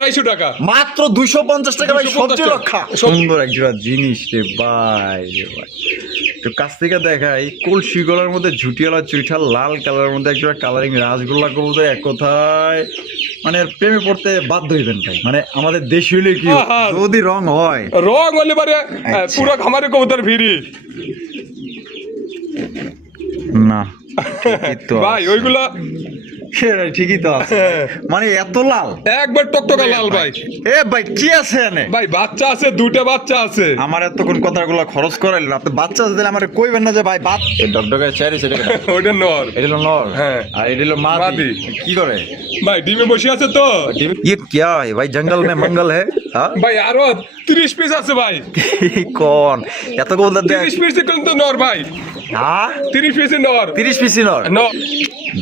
250 টাকা মাত্র 250 টাকা ভাই, সবজি রক্ষা। সুন্দর একটা জিনিস রে ভাই রে ভাই, তো কাছ থেকে দেখাই কলসি গলার মধ্যে ঝুটিয়ালা চুইঠা লাল কালারের মধ্যে একটা কালারিং রাসগোল্লা কবুতর, এক কথায় মানে প্রেমে পড়তে বাধ্য হইবেন ভাই। মানে আমাদের দেশ হইলে কি যদি রং হয়, রং হলে পারে পুরো খামারে কবুতর ভিড়ি না ঠিকই তো ভাই ওইগুলা ঠিকই তো আছে, মানে এত লাল একবার টকটকা লাল ভাই। এ ভাই কি আছে এনে? ভাই বাচ্চা আছে, 2টা বাচ্চা আছে। আমার এতক্ষণ কথাগুলো খরচ করাইলেন আপনি, বাচ্চা দিলে আমার কইবেন না যে ভাই বাপ এই ডগডগে চাইরে সেটা ওইটা নর, এটা হলো নর, হ্যাঁ, আর এটা হলো মাদি। মাদি। কি করে ভাই ডিমে বসে আছে তো। ये क्या है भाई, जंगल में मंगल है? हाँ ভাই আরো 30 পিস আছে ভাই। कौन এত কবুতর দেখ 30 পিস কিন্তু নর ভাই, হ্যাঁ 30 পিস নর, 30 পিসি নর। নর।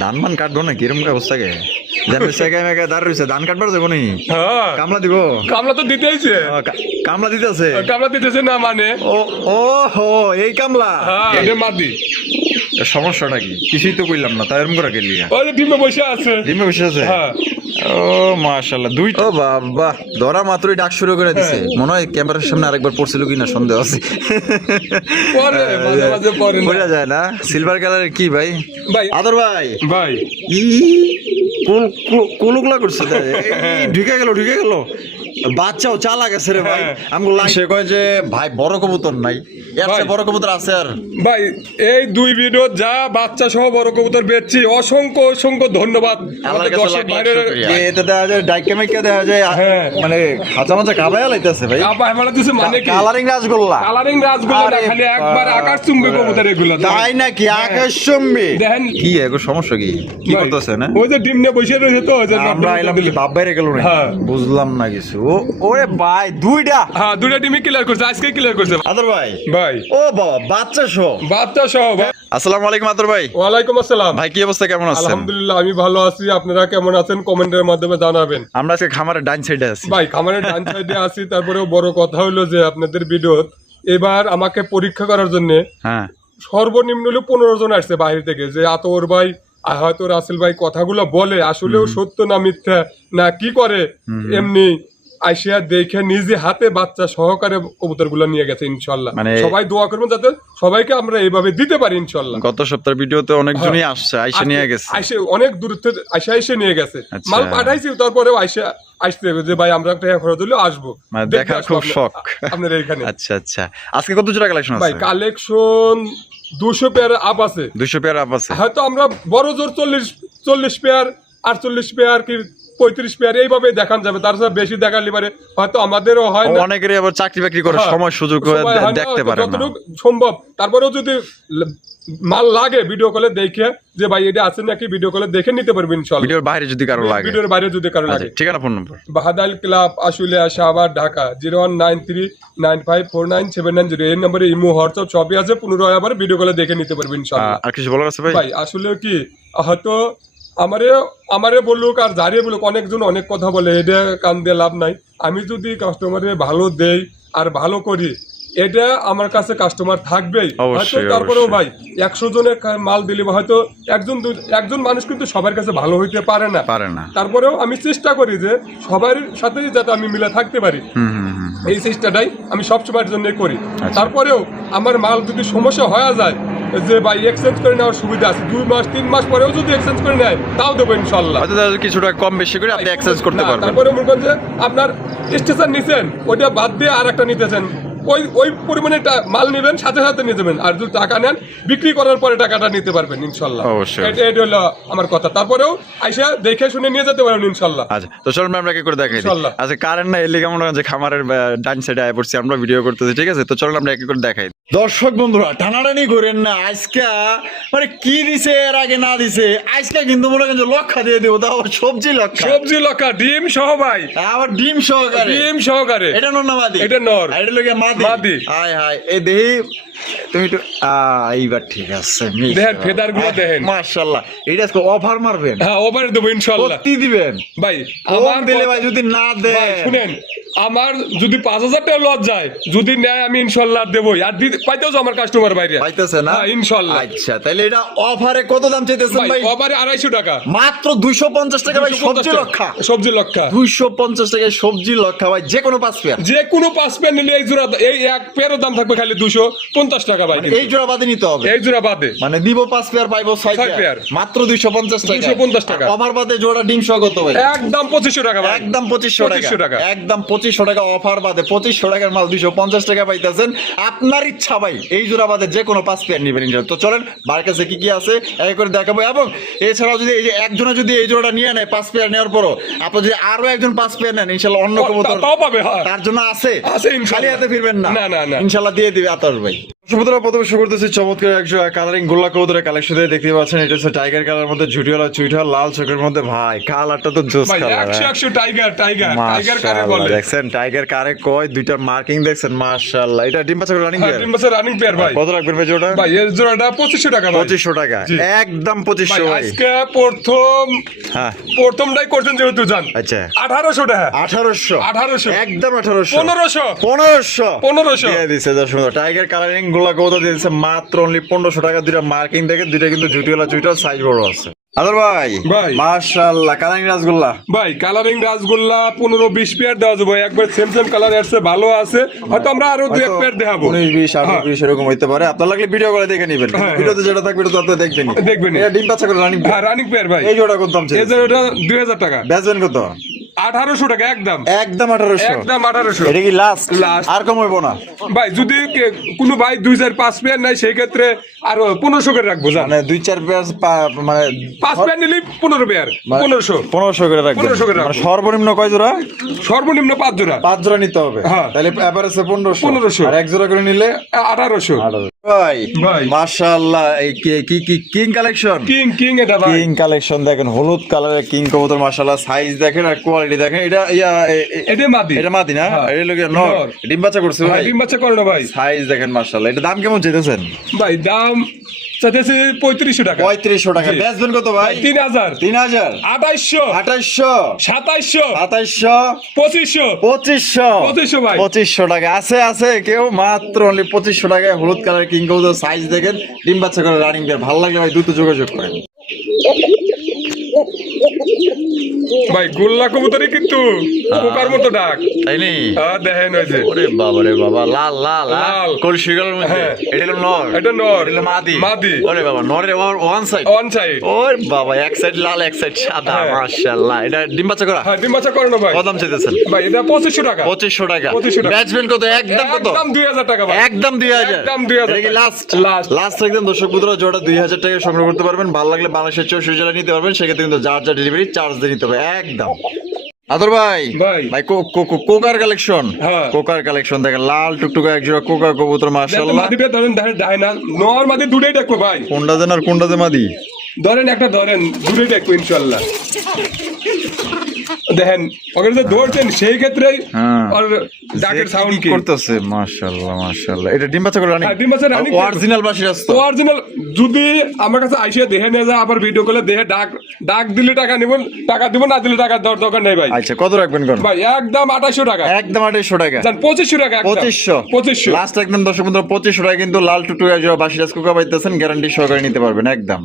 ধান মান কাটবো না কিরম অবস্থা কে জানো, সেগায় মেগায় দাঁড় রইছে, ধান কাটবার যাবো নি, হ্যাঁ কামলা দিব, কামলা তো দিতেইছে। কামলা দিতেছে, কামলা দিতেছে না মানে ও ও হো এই কামলা। হ্যাঁ এটা মাদি। সমস্যাটা কি, কিছুই তো কইলাম না, তাই এরকম করে গেলি ওই যে ডিমে বসে আছে। ডিমে বসে আছে, হ্যাঁ ও মাশাআল্লাহ দুইটা। ও বাবা, ধরা মাত্রই ডাক শুরু করে দিছে, মনে হয় ক্যামেরার সামনে আরেকবার পড়ছিল কিনা সন্দেহ আছে। পরে মাঝে মাঝে পরে না। বোঝা যায় না। সিলভার কালারের কি ভাই? ভাই আদর ভাই, ভাই ই কুলুকলা করছে, ঢুকে গেল বাচ্চাও চালা গেছে রে ভাই। আমগো সে কয় যে ভাই বড় কবুতর নাই, এর চেয়ে বড় কবুতর আছে আর? ভাই এই 2 ভিডিও যা বাচ্চা সহ বড় কবুতর বেচছি, অসংখ্য অসংখ্য ধন্যবাদ আমাদের দর্শক ভাইদের। এটা দেখা যায় ডাইকা মাইকা দেখা যায়, মানে খাঁচা মাচা কাবায়া লাইতেছে ভাই। আবার আমার দিছে মানে কি কালারিং রাসগোল্লা, কালারিং রাসগোল্লা না, খালি একবার আকাশ চুম্বি কবুতর এগুলো। তাই নাকি আকাশ চুম্বি? দেখেন কি এগো সমস্যা কি কি করতেছে না? ওই যে ডিম নিয়ে বসে রয়েছে তো, ওই যে আমরা আইলাম কি বাপ বাইরে গেল না, হ্যাঁ। বুঝলাম না কিছু। ওরে ভাই দুইটা, হ্যাঁ 2টা ডিমই ক্লিয়ার করছে, আজকে ক্লিয়ার করছে আদর ভাই। ভাই ও বাবা বাচ্চা সহ, বাচ্চা সহ ভাই। আসসালামু আলাইকুম আদর ভাই। ওয়ালাইকুম আসসালাম ভাই কি অবস্থা, কেমন আছেন? আলহামদুলিল্লাহ আমি ভালো আছি, আপনারা কেমন আছেন কমেন্টের মাধ্যমে জানাবেন। আমরা আজকে খামারের ডাইন সাইডে আছি ভাই খামারের ডান সাইডে আছি। তারপরেও বড় কথা হলো যে আপনাদের ভিডিও এবার আমাকে পরীক্ষা করার জন্য হ্যাঁ সর্বনিম্ন হলো 15 জন আসছে বাইরে থেকে, যে আতর ভাই আর হয়তো রাসেল ভাই কথাগুলো বলে আসলেও সত্য না মিথ্যা না কি করে, এমনি আইসিয়া দেখে নিজে হাতে বাচ্চা সহকারে কবুতর গুলো নিয়ে গেছে ইনশাল্লাহ। মানে সবাই দোয়া করবেন যাতে সবাইকে আমরা এইভাবে দিতে পারি ইনশাল্লাহ। গত সপ্তাহের ভিডিওতে অনেকজনই আসছে, আইসা নিয়ে গেছে, আইসে অনেক দূর থেকে আইসে নিয়ে গেছে, আচ্ছা। মাল পাঠাইছি তারপরেও আসতে যে ভাই আমরা একটা খরচ হলে আসবো, মানে দেখতে দেখার আসবো খুব শখ আপনার এইখানে। আচ্ছা আচ্ছা, আজকে কত জোড়া কালেকশন ভাই আছে? কালেকশন 200 পেয়ার আপ আছে, 200 পেয়ার আপ আছে। হয়তো আমরা বড় জোর 40 পেয়ার 48 পেয়ার কি 35 পেয়ার এইভাবে দেখান যাবে, তার সাথে বেশি দেখালে পারে হয়তো আমাদেরও হয় না, অনেকেরই আবার চাকরি বাকরি করে সময় সুযোগ সময় হয় না, দেখতে পারে না, যতটুকু সম্ভব। তারপরেও যদি মাল লাগে ভিডিও কলে দেখে যে ভাই এটা আছে নাকি ভিডিও কলে দেখে নিতে পারবেন ইনশাআল্লাহ। ভিডিওর বাইরে যদি কারো লাগে, ভিডিওর বাইরে যদি কারো আচ্ছা লাগে। ঠিকানা phone number? Bahadal club Ashulia Shahbag Dhaka 0193954979 এই নম্বরে ইমো হোয়াটসঅ্যাপ সবই আছে, পুনরায় আবার ভিডিও কলে দেখে নিতে পারবেন ইনশাআল্লাহ। আর কিছু বলার আছে ভাই? ভাই আসলে কি হয়তো আমারে বলুক আর যারিয়ে বলুক, অনেকজন অনেক কথা বলে, এটা কান দিয়ে লাভ নাই। আমি যদি কাস্টমারে ভালো দেই আর ভালো করি, এটা আমার কাছে কাস্টমার থাকবেই হয়তো। তারপরেও ভাই 100 জনের মাল দিলে হয়তো একজন মানুষ কিন্তু সবার কাছে ভালো হইতে পারে না। তারপরেও আমি চেষ্টা করি যে সবার সাথেই যাতে আমি মিলে থাকতে পারি, এই চেষ্টাটাই আমি সবসময়ের জন্য করি। তারপরেও আমার মাল যদি সমস্যা হয়ে যায় যে ভাই এক্সচেঞ্জ করে নেওয়ার সুবিধা আছে, 2 মাস 3 মাস পরেও যদি এক্সচেঞ্জ করে নেয় তাও দেবো ইনশাআল্লাহ। কিছুটা কম বেশি করে আপনি এক্সচেঞ্জ করতে পারবেন। তারপরে মনে করেন যে আপনার স্টেশন নিছেন, ওইটা বাদ দিয়ে আর একটা নিতেছেন, ওই পরিমাণে মাল নেবেন সাথে সাথে নিয়ে যাবেন, আর যদি টাকা নেন বিক্রি করার পরে টাকাটা নিতে পারবেন ইনশাল্লাহ। এটা হলো আমার কথা। তারপরেও আইসা দেখে শুনে নিয়ে যেতে পারবেন ইনশাল্লাহ। আচ্ছা তো চলুন আমরা কি করে দেখাই ইনশাআল্লাহ। আচ্ছা কারেন্ট না এলে কেমন যে খামারের ডান সাইডে আয় পড়ছি, আমরা ভিডিও করতেছি, ঠিক আছে? তো চলুন আমরা কি করে দেখাই। দর্শক বন্ধুরা টানাটানি করেন না, আজকে মানে কি দিছে এর আগে না দিছে, আজকে কিন্তু মনে করেন যে লক্ষা দিয়ে দেবো, তাও সবজি লক্ষা ডিম সহ ভাই, আবার ডিম সহকারে। এটা নর না মাদি? এটা নর, এটা লগে মাদি। হাই হাই এই দেহি তুমি একটু এইবার ঠিক আছে, দেখেন ফেদার গুলো দেখেন মাশাআল্লাহ। এটা আজকে অফার মারবেন? হ্যাঁ অফার দেব ইনশাআল্লাহ। কত দিবেন ভাই? আমার দিলে ভাই যদি না দেন শুনেন আমার যদি 5,000 টাকা লস যায়, যদি নেয় আমি ইনশাল্লাহ দেবই। আর পাইতেও আমার কাস্টমার বাইরে পাইতেছে না? হ্যাঁ, ইনশাল্লাহ। আচ্ছা, তাহলে এটা অফারে কত দাম চাইতেছেন ভাই? ওভারে 250 টাকা, মাত্র 250 টাকা ভাই, সবজি লক্ষা। সবজি লক্ষা 250 টাকায় সবজি লক্ষা ভাই, যে কোনো 5 পেয়ার। যে কোনো 5 পেয়ার নিলে এই জোড়া, এই এক পেয়ারের দাম থাকবে খালি 250 টাকা ভাই। এই জোড়া বাদে নিতে হবে, এই জোড়া বাদে মানে দিব 5 পেয়ার পাইবো 6 পেয়ার, মাত্র 250 টাকা। 250 টাকা। অফার বাদে জোড়া ডিম সহ কত ভাই? একদম 2500 টাকা ভাই, একদম 2500 টাকা, একদম 2500 টাকা অফার বাদে 2500 টাকার মাল 250 টাকা পাইতেছেন। আপনার ইচ্ছা ভাই, এই জোড়া বাদে যে কোনো 5 পেয়ার নেবেন ইনশাআল্লাহ। তো চলেন বার কাছে কি কি আছে এক করে দেখাবো। এবং এছাড়াও যদি এই যে একজনে যদি এই জোড়াটা নিয়ে নেয় 5 পেয়ার নেওয়ার পরও, আপনি যদি আরো একজন 5 পেয়ার নেন ইনশাআল্লাহ অন্য কবুতর তাও পাবে। হ্যাঁ, তার জন্য আছে ইনশাআল্লাহ। খালি হাতে ফিরবেন না, না, না, না। ইনশাআল্লাহ দিয়ে দিবে আতর ভাই। সুবুতরা প্রথমে শুরু করতেছি চমৎকার একজন কালারিং গোল্লা কবুতরের কালেকশন দিয়ে দেখতে পাচ্ছেন। এটা হচ্ছে টাইগার কালার মধ্যে ঝুটিওয়ালা চুইঠা লাল চোখের মধ্যে ভাই, কালারটা তো জোস ভাই কালার। 100 টাইগার টাইগার টাইগার কারে বলে দেখছেন টাইগার কারে কয়, দুইটা মার্কিং দেখছেন মাশাআল্লাহ। এটা ডিম বাচ্চা রানিং পেয়ার, তিন বছর রানিং পেয়ার ভাই। কত রাখবেন ভাই জোড়া? ভাই এই জোড়াটা 2500 টাকা ভাই। 2500 টাকা, জি। একদম 2500 ভাই। আজকে হ্যাঁ, প্রথমটাই করছেন যেহেতু জান। আচ্ছা 1800 টাকা, 1800 একদম 1800 1500 1500 দিয়ে দিছে। যা সুন্দর টাইগার কালারিং গোলা কবুতর দিয়ে দিছে মাত্র অনলি 1500 টাকা। দুইটা মার্কিং দেখে, দুইটা কিন্তু জুটিওয়ালা চুইটা সাইজ বড় আছে। আদর ভাই ভাই মাশাআল্লাহ কালারিং রাসগোল্লা ভাই, কালারিং রাসগোল্লা 15-20 পেয়ার দেওয়া যাবে। একবার সেম সেম কালার এসে ভালো আছে, হয়তো আমরা আরো 2-1 পেয়ার দেখাবো। 19 20 28 এরকম হইতে পারে। আপনার লাগলে ভিডিও করে দেখে নেবেন, ভিডিওতে যেটা থাকবে এটা তো আপনি দেখবেন। এটা ডিম বাচ্চা করে রানিং, হ্যাঁ রানিং পেয়ার ভাই। এই জোড়া কত দাম চাই? এই জোড়াটা 2000 টাকা। বেচবেন কত? 1800 টাকা একদম, একদম 1800। একদম 1800। এটা কি লাস্ট? লাস্ট। আর কম হইব না ভাই, যদি কোনো ভাই 2-4-5 পেয়ার নাই সেই ক্ষেত্রে আরো 1500 করে রাখবো জান। মানে 2-4 পেয়ার মানে 5 পেয়ার নিলে 15 পেয়ার 1500 করে রাখবেন। 1500 করে রাখবো। মানে সর্বনিম্ন কয় জোড়া? সর্বনিম্ন 5 জোড়া। 5 জোড়া নিতে হবে। হ্যাঁ। তাহলে এভারেজে 1500 1500 আর এক জোড়া করে নিলে 1800। ভাই ভাই। মাশাআল্লাহ, এই কি কিং কালেকশন, কিং এটা ভাই। কিং কালেকশন দেখেন, হলুদ কালারের কিং কবুতর মাশাআল্লাহ। সাইজ দেখেন আর কোয়ালিটি দেখেন। এটা এটা মাদি, এটা মাদি না? হ্যাঁ। এটা লোকে নর নর। ডিম বাচ্চা করছে ভাই। ডিম বাচ্চা করে না ভাই। সাইজ দেখেন মাশাআল্লাহ। এটা দাম কেমন চাইতেছেন ভাই? দাম চাইতেছি 3500 টাকা। 3500 টাকা। জি। বেচবেন কত ভাই? 3000 3000 2800 2800 2700 2700 2500 2500 ভাই। 2500 টাকা আছে কেউ মাত্র অনলি 2500 টাকায় হলুদ কালার কিং কবুতর। সাইজ দেখেন, ডিম বাচ্চা করে রানিং পেয়ার। ভালো লাগলে ভাই দ্রুত যোগাযোগ করেন। ভাই গোল্লা কবুতরই কিন্তু পোকার মতো ডাক, তাই নি? দেখেন ওই যে। ওরে বাবা রে বাবা, লাল লাল লাল। কলসি কালারের মধ্যে। হ্যাঁ। এটা হলো নর, এটা নর। এটা হলো মাদি। মাদি। ওরে বাবা, নরের ওয়ান সাইড, অন সাইড। ওরে বাবা, এক সাইড লাল এক সাইড সাদা। হ্যাঁ। মাশাআল্লাহ। এটা ডিম বাচ্চা করা? হ্যাঁ ডিম বাচ্চা করে না ভাই। কত দাম চাইতেছেন ভাই? এটা 2500 টাকা। 2500 টাকা। 2500 টাকা। বেচবেন কত? একদম কত? একদম 2000 টাকা ভাই। একদম 2000। একদম 2000 এটা কি টাকা। লাস্ট? লাস্ট। লাস্ট একদম দর্শক বন্ধুরা, জোড়া 2000 টাকা সংগ্রহ করতে পারবেন। ভালো লাগলে বাংলাদেশের 64 জেলা নিতে পারবেন। সেক্ষেত্রে কিন্তু যার যা ডেলিভারি চার্জ দিয়ে নিতে হবে একদম। আদর ভাই ভাই। কোকার কালেকশন, হ্যাঁ। কোকার কালেকশন দেখেন, লাল টুকটুকা এক জোড়া কোকার কবুতর মাশাআল্লাহ। মাদিটা ধরেন, ডাইনা নর মাদি দুটোই দেখবো ভাই। কোনটা দেন আর কোনটা দে মাদি? ধরেন একটা ধরেন, দুটোই দেখবো ইনশাল্লাহ। দেখেন ওকে যে ধরছেন সেই ক্ষেত্রে হ্যাঁ। আর ডাকের সাউন্ড কি করতেছে মাশাআল্লাহ মাশাআল্লাহ। এটা ডিম বাচ্চা করে রানিং? হ্যাঁ, ডিম বাচ্চা running। অরিজিনাল বাসিরাস তো? অরিজিনাল। যদি আমার কাছে আইসে দেখে নিয়ে যায়, আবার ভিডিও করলে দেখে ডাক দিলে টাকা নিবেন, টাকা দিব, না দিলে টাকা দরকার নেই ভাই। আচ্ছা কত রাখবেন কোন ভাই একদম 2800 টাকা। একদম 2800 টাকা। জান 2500 টাকা। 2500 লাস্ট একদম দর্শক বন্ধুরা 2500 টাকা কিন্তু লাল টুটুকা জোড়া বাসিরাস কোকা পাইতেছেন, গ্যারান্টি সহকারে নিতে পারবেন একদম।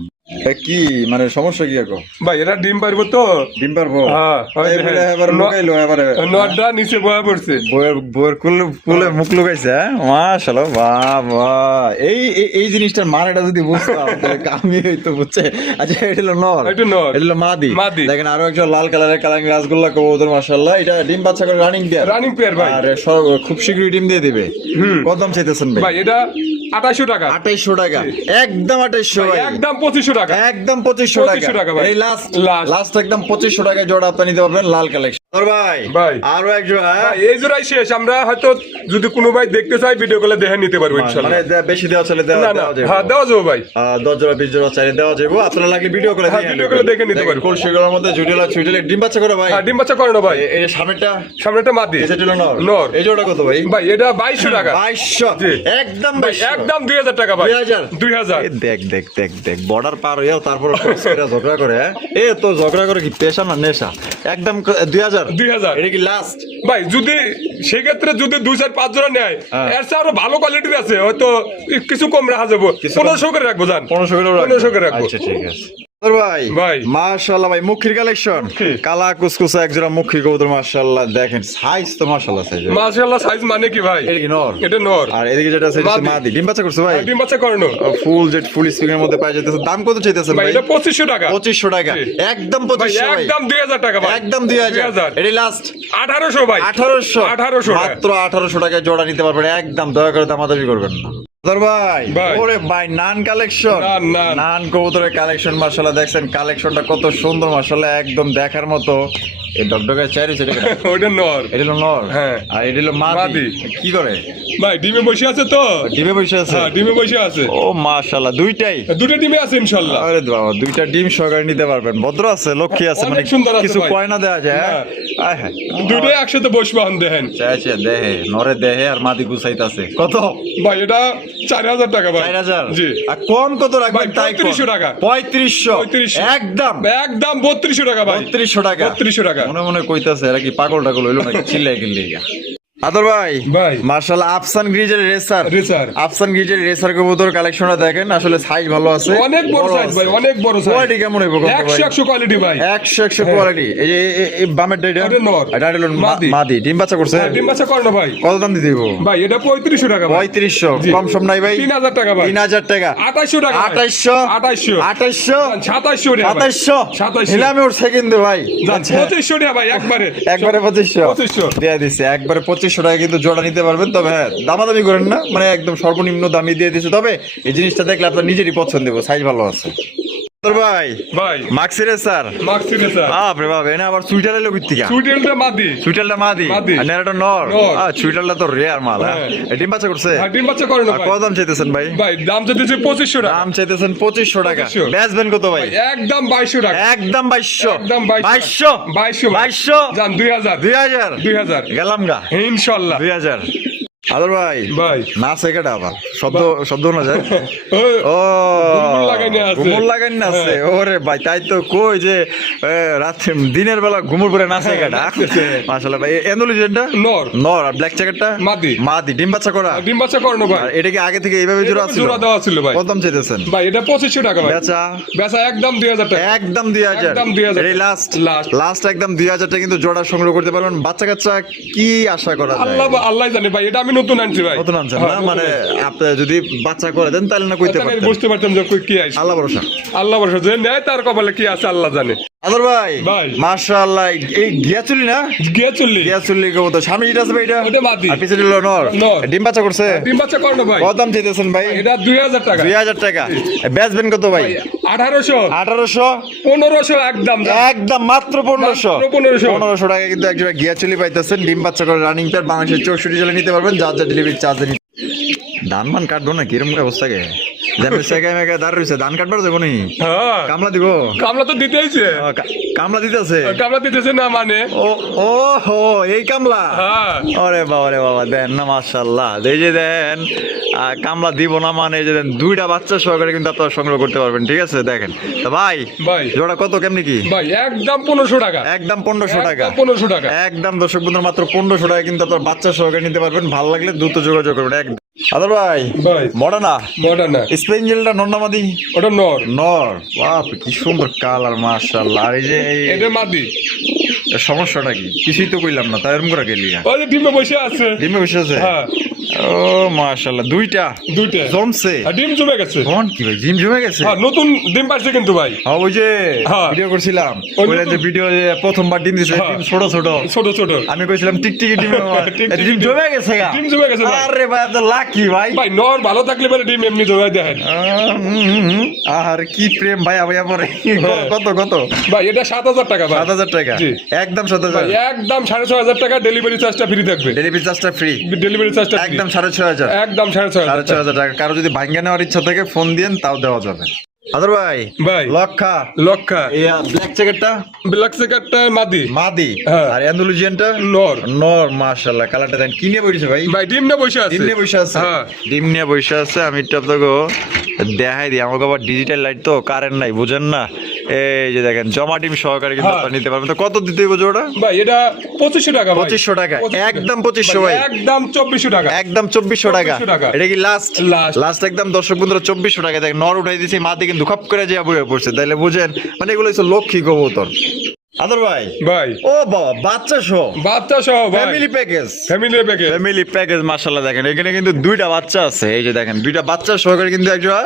কি মানে সমস্যা কি এখন ভাই? এটা ডিম পারবো তো? ডিম পারবো? হ্যাঁ। এবারে এবারে লুকাইলো, এবারে নটটা নিচে বয়া পড়ছে। বইয়ের কুলে মুখ লুকাইছে। মাশাআল্লাহ, বাবা। এই জিনিসটার মানেটা যদি বুঝতাম তাহলে আমি হয়তো বুঝছে। আচ্ছা এটা হলো নর, এটা নর, এটা হলো মাদি। মাদি। দেখেন আরো একজন লাল কালারের কালারিং রাসগোল্লা কবুতর মাশাআল্লাহ। এটা ডিম বাচ্চা করে রানিং পেয়ার। রানিং পেয়ার ভাই। আর খুব শীঘ্রই ডিম দিয়ে দিবে। কত দাম চাইতেছেন ভাই? ভাই এটা 2800 টাকা। 2800 টাকা। একদম 2800 ভাই। একদম 2500 টাকা। একদম 2500 টাকা ভাই। এই লাস্ট একদম 2500 টাকায় জোড়া আপনি নিতে পারবেন লাল কালেকশন। ভাই আরো এক জোড়া। এই জোড়াই শেষ। আমরা হয়তো যদি কোনো ভাই দেখতে চাই ভিডিও কলে দেখে নিতে পারবো ইনশাআল্লাহ। মানে বেশি দেওয়া চলে দেওয়া যাবে? হ্যাঁ দেওয়া যাবে ভাই। 10 জোড়া 20 জোড়া চাইলে দেওয়া যাবে। আপনারা লাগলে ভিডিও করে দেখে নিতে পারবেন। কলসিগুলোর মধ্যে জুটিলা ছুটিলে ডিম বাচ্চা করে ভাই। হ্যাঁ ডিম বাচ্চা করে না ভাই। এই সামনেটা মাদি, এই যেটা নর। নর। এই জোড়া কত ভাই? ভাই এটা 2200 টাকা। 2200 জি। একদম ভাই 2200। একদম 2000 টাকা ভাই। 2000 দেখ বর্ডার পার হইয়াও তারপর ঝগড়া করে। এ তো ঝগড়া করে কি পেশা না নেশা? একদম 2000 2000 2000 এটা কি লাস্ট? ভাই যদি সেক্ষেত্রে যদি 2-4-5 জোড়া নেয় হ্যাঁ। এর চেয়ে আরো ভালো কোয়ালিটির আছে, হয়তো কিছু কম রাখা যাবো। 1500 করে রাখবো জান, 1500 করে রাখবো। আচ্ছা ঠিক আছে ভাই। ভাই। মাশাআল্লাহ ভাই, মুখির কালেকশন, মুখী। কালা কুসকুসা এক জোড়া মুখী কবুতর, মাশাআল্লাহ দেখেন সাইজ তো মাশাআল্লাহ সাইজ। মাশাআল্লাহ সাইজ মানে কি ভাই? এটা কি নর? এটা নর। আর এদিকে যেটা আছে এটা মাদি। মাদি, ডিম বাচ্চা করছে ভাই? ডিম বাচ্চা করানো ফুল জেট ফুল স্প্রিং এর মধ্যে পাই যাইতেছে। দাম কত চাইতেছেন ভাই? ভাই? এটা 2500 টাকা। 2500 টাকা, জি। একদম ভাই 2500 ভাই, একদম 2000 টাকা ভাই, একদম 2000। 2000 এটা লাস্ট 1800 ভাই, 1800 1800 টাকা। মাত্র 1800 টাকায় জোড়া নিতে পারবেন, একদম দয়া করে দামাদামি করবেন না ভাই। ভাই। ওরে ভাই নান কালেকশন, নান। নান কবুতরের কালেকশন মাশাআল্লাহ দেখছেন, কালেকশনটা কত সুন্দর মাশাআল্লাহ, একদম দেখার মতো। এই ডগডগের চাইরে সেটা ওটা নর। এটা হলো নর, হ্যাঁ। আর এটা হলো মাদি। মাদি। কি করে ভাই ডিমে বসে আছে তো? ডিমে বসে আছে? হ্যাঁ ডিমে বসে আছে। ও মাশাআল্লাহ, দুইটাই? দুটো ডিমে আছে ইনশাআল্লাহ। আরে বাবা, দুইটা ডিম সহকারে নিতে পারবেন, ভদ্র আছে, লক্ষ্মী আছে, অনেক মানে সুন্দর আছে কিছু ভাই। কয়না দেওয়া যায়। হ্যাঁ। আয় হায়, দুটোই একসাথে বসবে হন দেখেন। চাইছে দেহে নরে দেহে আর মাদি গুছাইতাছে। কত ভাই এটা 4000 টাকা ভাই। 4000? জি। আর কম কত রাখবেন? ভাই, তাই 3500 টাকা। 3500 3500 একদম একদম 3200 টাকা ভাই। 3200 টাকা। 3200 টাকা। মনে মনে কইতাছে এরা কি পাগল টাগল হইলো নাকি, চিল্লাই কিল্লাই। আদর ভাই, ভাই। মাশাআল্লাহ আফসান গ্রিজের রেসার, রেসার। আফসান গ্রিজের রেসার কবুতর কালেকশনটা দেখেন, আসলে সাইজ ভালো আছে, অনেক বড় সাইজ ভাই, অনেক বড় সাইজ। কোয়ালিটি কেমন হইব কত ভাই? 100 কোয়ালিটি ভাই। 100 কোয়ালিটি। এই যে এই বামের ডাইটা এটা নর। এটা হলো মাদি। মাদি, ডিম বাচ্চা করছে? হ্যাঁ, ডিম বাচ্চা করানো ভাই। কত দাম দিতে দিব ভাই এটা 3500 টাকা ভাই। 3500? জি। কম সম নাই ভাই? 3000 টাকা ভাই। 3000 টাকা। 2800 টাকা ভাই। 2800 2800 2800 2700 টাকা ভাই। 2700 নিলামে উঠছে কিন্তু ভাই। আচ্ছা 2500 টাকা ভাই একবারে। একবারে 2500 2500 দিয়ে দিছে, একবারে 2500 টাকা কিন্তু জোড়া নিতে পারবেন। তবে হ্যাঁ দামাদামি করেন না, মানে একদম সর্বনিম্ন দামই দিয়ে দিছে। তবে এই জিনিসটা দেখলে আপনার নিজেরই পছন্দ হবে, সাইজ ভালো আছে। তোর ভাই ভাই মাক্সিরে স্যার, মাক্সি রেসার। বাপরে বাপ, এনে আবার সুইটার এলো কইতিকা? সুইটেলটা মাদি। সুইটারটা মাদি মাদি। আর নেড়াটা নর। নর। সুইটারটা তো রেয়ার মাল। হ্যাঁ। ডিম বাচ্চা করছে? আর ডিম বাচ্চা করানো আর ভাই। কত দাম চাইতেছেন ভাই? ভাই দাম চাইতেছে 2500 টাকা। দাম চাইতেছেন 2500 টাকা। 2500 বেচবেন কত ভাই? একদম 2200 টাকা। একদম 2200। একদম 2200 2200 ভাই। 2200 জান 2000 2000 2000 গেলাম গা ইনশাআল্লাহ। 2000। আদর ভাই ভাই না সেকেটা আবার শব্দ না যায়। ওই, ও ঘুমুর লাগাইনে আছে। ঘুমুর লাগাইন না আছে। ওরে ভাই তাই তো কই যে রাতে দিনের বেলা ঘুমুর পরে নাচে কাটা। নাচতেছে। মাশাআল্লাহ ভাই, এন্ডোলিজেন্টা নর। নর, আর ব্ল্যাক জ্যাকেটটা মাদি। মাদি, ডিম বাচ্চা করা? ডিম বাচ্চা করানো ভাই। আর এটা কি আগে থেকে এইভাবে জোড়া এভাবে ছিল? জোড়া দেওয়া ছিল ভাই। কত দাম চাইতেছেন ভাই এটা 2500 টাকা ভাই। বেচা? বেচা একদম 2000 টাকা। একদম 2000। একদম 2000 এই লাস্ট লাস্ট। লাস্ট একদম 2000 টাকা কিন্তু জোড়া সংগ্রহ করতে পারবেন। বাচ্চা কাচ্চা কি আশা করা যায়? আল্লাহ জানে ভাই, এটা আমি নতুন আনছি ভাই। নতুন আনছেন হ্যাঁ, না, নতুন মানে আনছি। আপনি যদি বাচ্চা করে দেন তাহলে না কইতে তাহলে পারতেন। বুঝতে পারতাম যে কি আছে। আল্লাহ ভরসা। আল্লাহ ভরসা, যে নেয় তার কপালে কি আছে আল্লাহ জানে। আদর ভাই ভাই। মাশাআল্লাহ, এই গিয়াচুলি না? গিয়ে চললি গিয়াচুলি কবুতর সামনে যেটা আছে ভাই এটা? ওটা মাদি। আর পিছনে হলো নর। নর। ডিম বাচ্চা করছে? ডিম বাচ্চা করানো ভাই। কত দাম চাইতেছেন ভাই? এটা 2000 টাকা। 2000 টাকা। বেচবেন কত ভাই? 1800 1800 1500 একদম দাম। একদম মাত্র 1500। মাত্র 1500 1500 টাকা কিন্তু একজোড়া গিয়াচুলি পাইতেছেন। ডিম বাচ্চা করে রানিং পেয়ার, বাংলাদেশের 64 জেলায় নিতে পারবেন, যার যা ডেলিভারি চার্জ। ধান মান কাটবো না কিরম অবস্থা গে? যেমন সেগায় মেগায় দাঁড় রয়েছে, ধান কাটবার যাবো নি? হ্যাঁ কামলা দিব? কামলা তো দিতেইছে। কামলা দিতেছে? কামলা দিতেছে না মানে। ও ও হো, এই কামলা? হ্যাঁ ওরে বাবা রে বাবা, দেন না মাশাআল্লাহ, এই যে দেন কামলা দিব না মানে, এই যে দেন দুইটা বাচ্চা সহকারে কিন্তু আপনারা সংগ্রহ করতে পারবেন। ঠিক আছে দেখেন তো ভাই। ভাই জোড়া কত কেমনি কি? ভাই একদম 1500 টাকা। একদম 1500 টাকা। একদম 1500 টাকা। একদম দর্শক বন্ধুরা মাত্র 1500 টাকা কিন্তু আপনার বাচ্চা সহকারে নিতে পারবেন। ভালো লাগলে দ্রুত যোগাযোগ করবেন। একদম আদর ভাই ভাই মডানা মডার্ন না, স্পেঞ্জেলটা নন্নামাদি? ওটা নর। নর। বাপ কি সুন্দর কালার মাশাআল্লাহ। আর এই যে এটা মাদি। সমস্যাটা কি? কিছুই তো কইলাম না, তাই এরকম করে গেলি? ওই যে ডিমে বসে আছে। ডিমে বসে আছে? হ্যাঁ ও মাশাআল্লাহ, দুইটা দুইটা জমছে? আর ডিম জমে গেছে। কোন কি ভাই, জিম জমে গেছে? হ্যাঁ নতুন ডিম পারছে কিন্তু ভাই। হ্যাঁ ওই যে হ্যাঁ। ভিডিও করছিলাম, ওই ওই যে নতুন- ভিডিও প্রথমবার ডিম দিছে, হ্যাঁ। ডিম ছোট ছোট, ছোট ছোট আমি কইছিলাম টিকটিকি ডিম। টিকটিকি ডিম জমে গেছে গা? ডিম জমে গেছে ভাই। আরে ভাই আপনার লাকি ভাই। ভাই নর ভালো থাকলে পরে ডিম এমনি জমাই দেখেন। আর কি প্রেম ভাই আবার পরে। হ্যাঁ। কত কত? ভাই এটা 7000 টাকা ভাই। 7000 টাকা? জি। একদম ভাই 7000। একদম 6500 টাকা, ডেলিভারি চার্জটা ফ্রি থাকবে। ডেলিভারি চার্জটা ফ্রি? ডেলিভারি চার্জটা একদম 6500। একদম 6500 6500 টাকা। কারো যদি ভাঙ্গা নেওয়ার ইচ্ছা থাকে ফোন দিয়েন, তাও দেওয়া যাবে। আদর ভাই ভাই লক্ষা লক্ষা ব্ল্যাক জ্যাকেটটা ব্ল্যাক সেকারটা মাদি। মাদি। হ্যাঁ। আর অ্যান্ডালুজিয়ানটা নর। নর। মাশাআল্লাহ কালারটা দেন, কি নিয়ে বইছে ভাই? ভাই ডিম না বসে আছে। ডিম নিয়ে বসে আছে? হ্যাঁ ডিম নিয়ে বসে আছে। আমি একটু আপনাকে দেখাই দিই, আমাকে আবার ডিজিটাল লাইট তো, কারেন্ট নাই বুঝেন না, এই যে দেখেন জমা ডিম সহকারে কিন্তু আপনারা নিতে পারবেন। তো কত দিতে হইব জোড়া ভাই এটা 2500 টাকা ভাই। 2500 টাকা, একদম 2500 ভাই, একদম 2400 টাকা, একদম 2400 টাকা। 2400 টাকা। এটা কি লাস্ট লাস্ট একদম দর্শক বন্ধুরা 2400 টাকা। দেখেন নর উঠাই দিয়েছি, মাটি কিন্তু খপ করে যে বয়ে পড়ছে, তাইলে বুঝেন মানে এগুলো হচ্ছে লক্ষ্মী কবুতর। আদর ভাই ভাই ও বাবা বাচ্চা সহ ভাই family package, family family package মাশাআল্লাহ। দেখেন এখানে কিন্তু দুইটা বাচ্চা আছে, এই যে দেখেন দুইটা বাচ্চা সহকারে কিন্তু একটা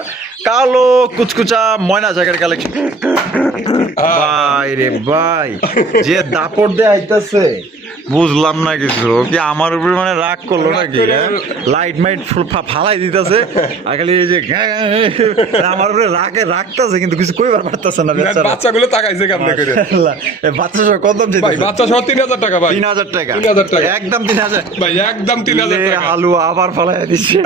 কালো কুচকুচা ময়না জায়গার কালেকশন। ভাই রে ভাই যে দাপট দিয়ে আইতাছে বুঝলাম না কিছু, কি আমার উপরে মানে রাগ করলো নাকি? লাইট মাইট ফালাই দিতেছে আর খালি এই যে আমার উপরে রাগে রাখতেছে, কিন্তু কিছু কইবার পারতেছে না। বাচ্চাগুলো তাকাইছে কেমনে করে? বাচ্চা সহ কত দাম ভাই বাচ্চা সহ 3000 টাকা ভাই। 3000 টাকা, 3000 টাকা একদম 3000 ভাই, একদম 3000 টাকা। আলু আবার ফালাই দিচ্ছে,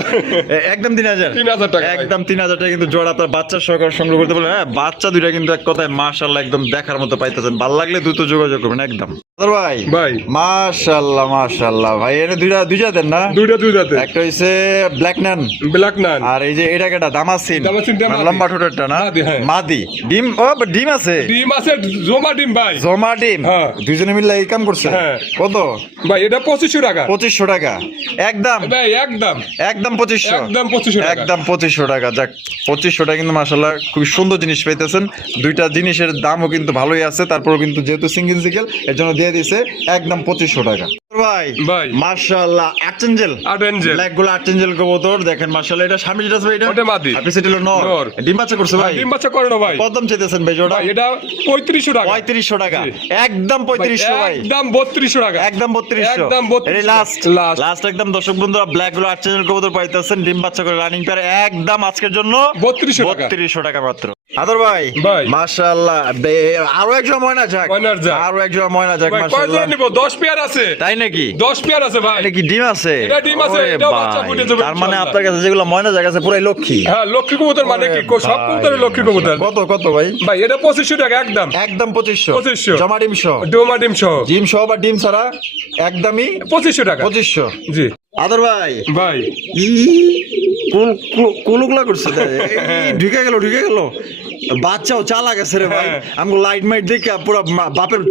একদম 3000 টাকা ভাই। একদম 3000 টাকা কিন্তু জোড়া তার বাচ্চা সহকারে সংগ্রহ করতে পারবেন। হ্যাঁ বাচ্চা দুইটা কিন্তু এক কথায় মাশাআল্লাহ একদম দেখার মতো পাইতেছেন। ভালো লাগলে দ্রুত যোগাযোগ করবেন একদম। ভাই ভাই মাশাআল্লাহ মাশাআল্লাহ ভাই, এনে দুইটা দেন না? দুইটাতে একটা হইছে ব্ল্যাক নান, আর এই যে এটা কেটা দামাসিন, দামাসিনটা মাদি। লম্বা ঠোঁটেরটা না? মাদি, হ্যাঁ। মাদি ডিম, ও ডিম আছে জমা ডিম ভাই, জমা ডিম। হ্যাঁ। দুইজনে মিলে এই কাম করছে। হ্যাঁ। কত ভাই? এটা 2500 টাকা। 2500 টাকা একদম, ভাই একদম 2500, একদম 2500 টাকা। একদম 2500 টাকা। যাক 2500 টাকা কিন্তু মাশাআল্লাহ খুব সুন্দর জিনিস পাইতেছেন। দুইটা জিনিসের দামও কিন্তু ভালোই আছে, তারপর কিন্তু যেহেতু সিঙ্গেল এর জন্য দিয়ে দিছে একদম 2500 টাকা। ভাই মাশাআল্লাহ আর্চেঞ্জেল, ব্ল্যাক গুলো আর্চেঞ্জেল কবুতর দেখেন মাশাআল্লাহ। এটা স্বামী যেটা আছে এটা ওটা মাদি, আর পিছে হলো নর। ডিম বাচ্চা করছে ভাই? ডিম বাচ্চা করে না ভাই। কত দাম চাইতেছেন ভাই জোড়া? এটা 3500 টাকা। 3500 টাকা, একদম 3500 ভাই, একদম 3200 টাকা, একদম 3200, একদম 3200। এই লাস্ট একদম দর্শক বন্ধুরা ব্ল্যাক গুলো আর্চেঞ্জেল কবুতর পাইতেছেন ডিম বাচ্চা করে রানিং পেয়ার, একদম আজকের জন্য 3200 টাকা মাত্র। আদর ভাই মাশাআল্লাহ, আরো এক জোড়া ময়না যাক, আরো এক জোড়া ময়না যাক মাশাআল্লাহ। নিব 10 পেয়ার আছে। তাই নাকি? 10 পেয়ার আছে ভাই। এটা কি ডিম আছে? এটা ডিম আছে, ওরে এটা ভাই, বাচ্চা ফুটে যাবে তার মানে ইনশাআল্লাহ। আপনার কাছে যেগুলো ময়না জায়গা আছে পুরাই লক্ষ্মী। হ্যাঁ লক্ষ্মী কবুতর মানে কি? সব কবুতরের লক্ষ্মী কবুতর। কত ভাই? ভাই এটা 2500 টাকা একদম, একদম 2500 জমা ডিম সহ, ডোমা ডিম সহ, ডিম সহ বা ডিম ছাড়া একদমই 2500 টাকা। 2500 জি আদর ভাই। ভাই কুলুকলা করছে ঢুকে গেল বাচ্চাও চালা গেছে রে ভাই। আমি লাইট মাইট দেখে পুরো বাপের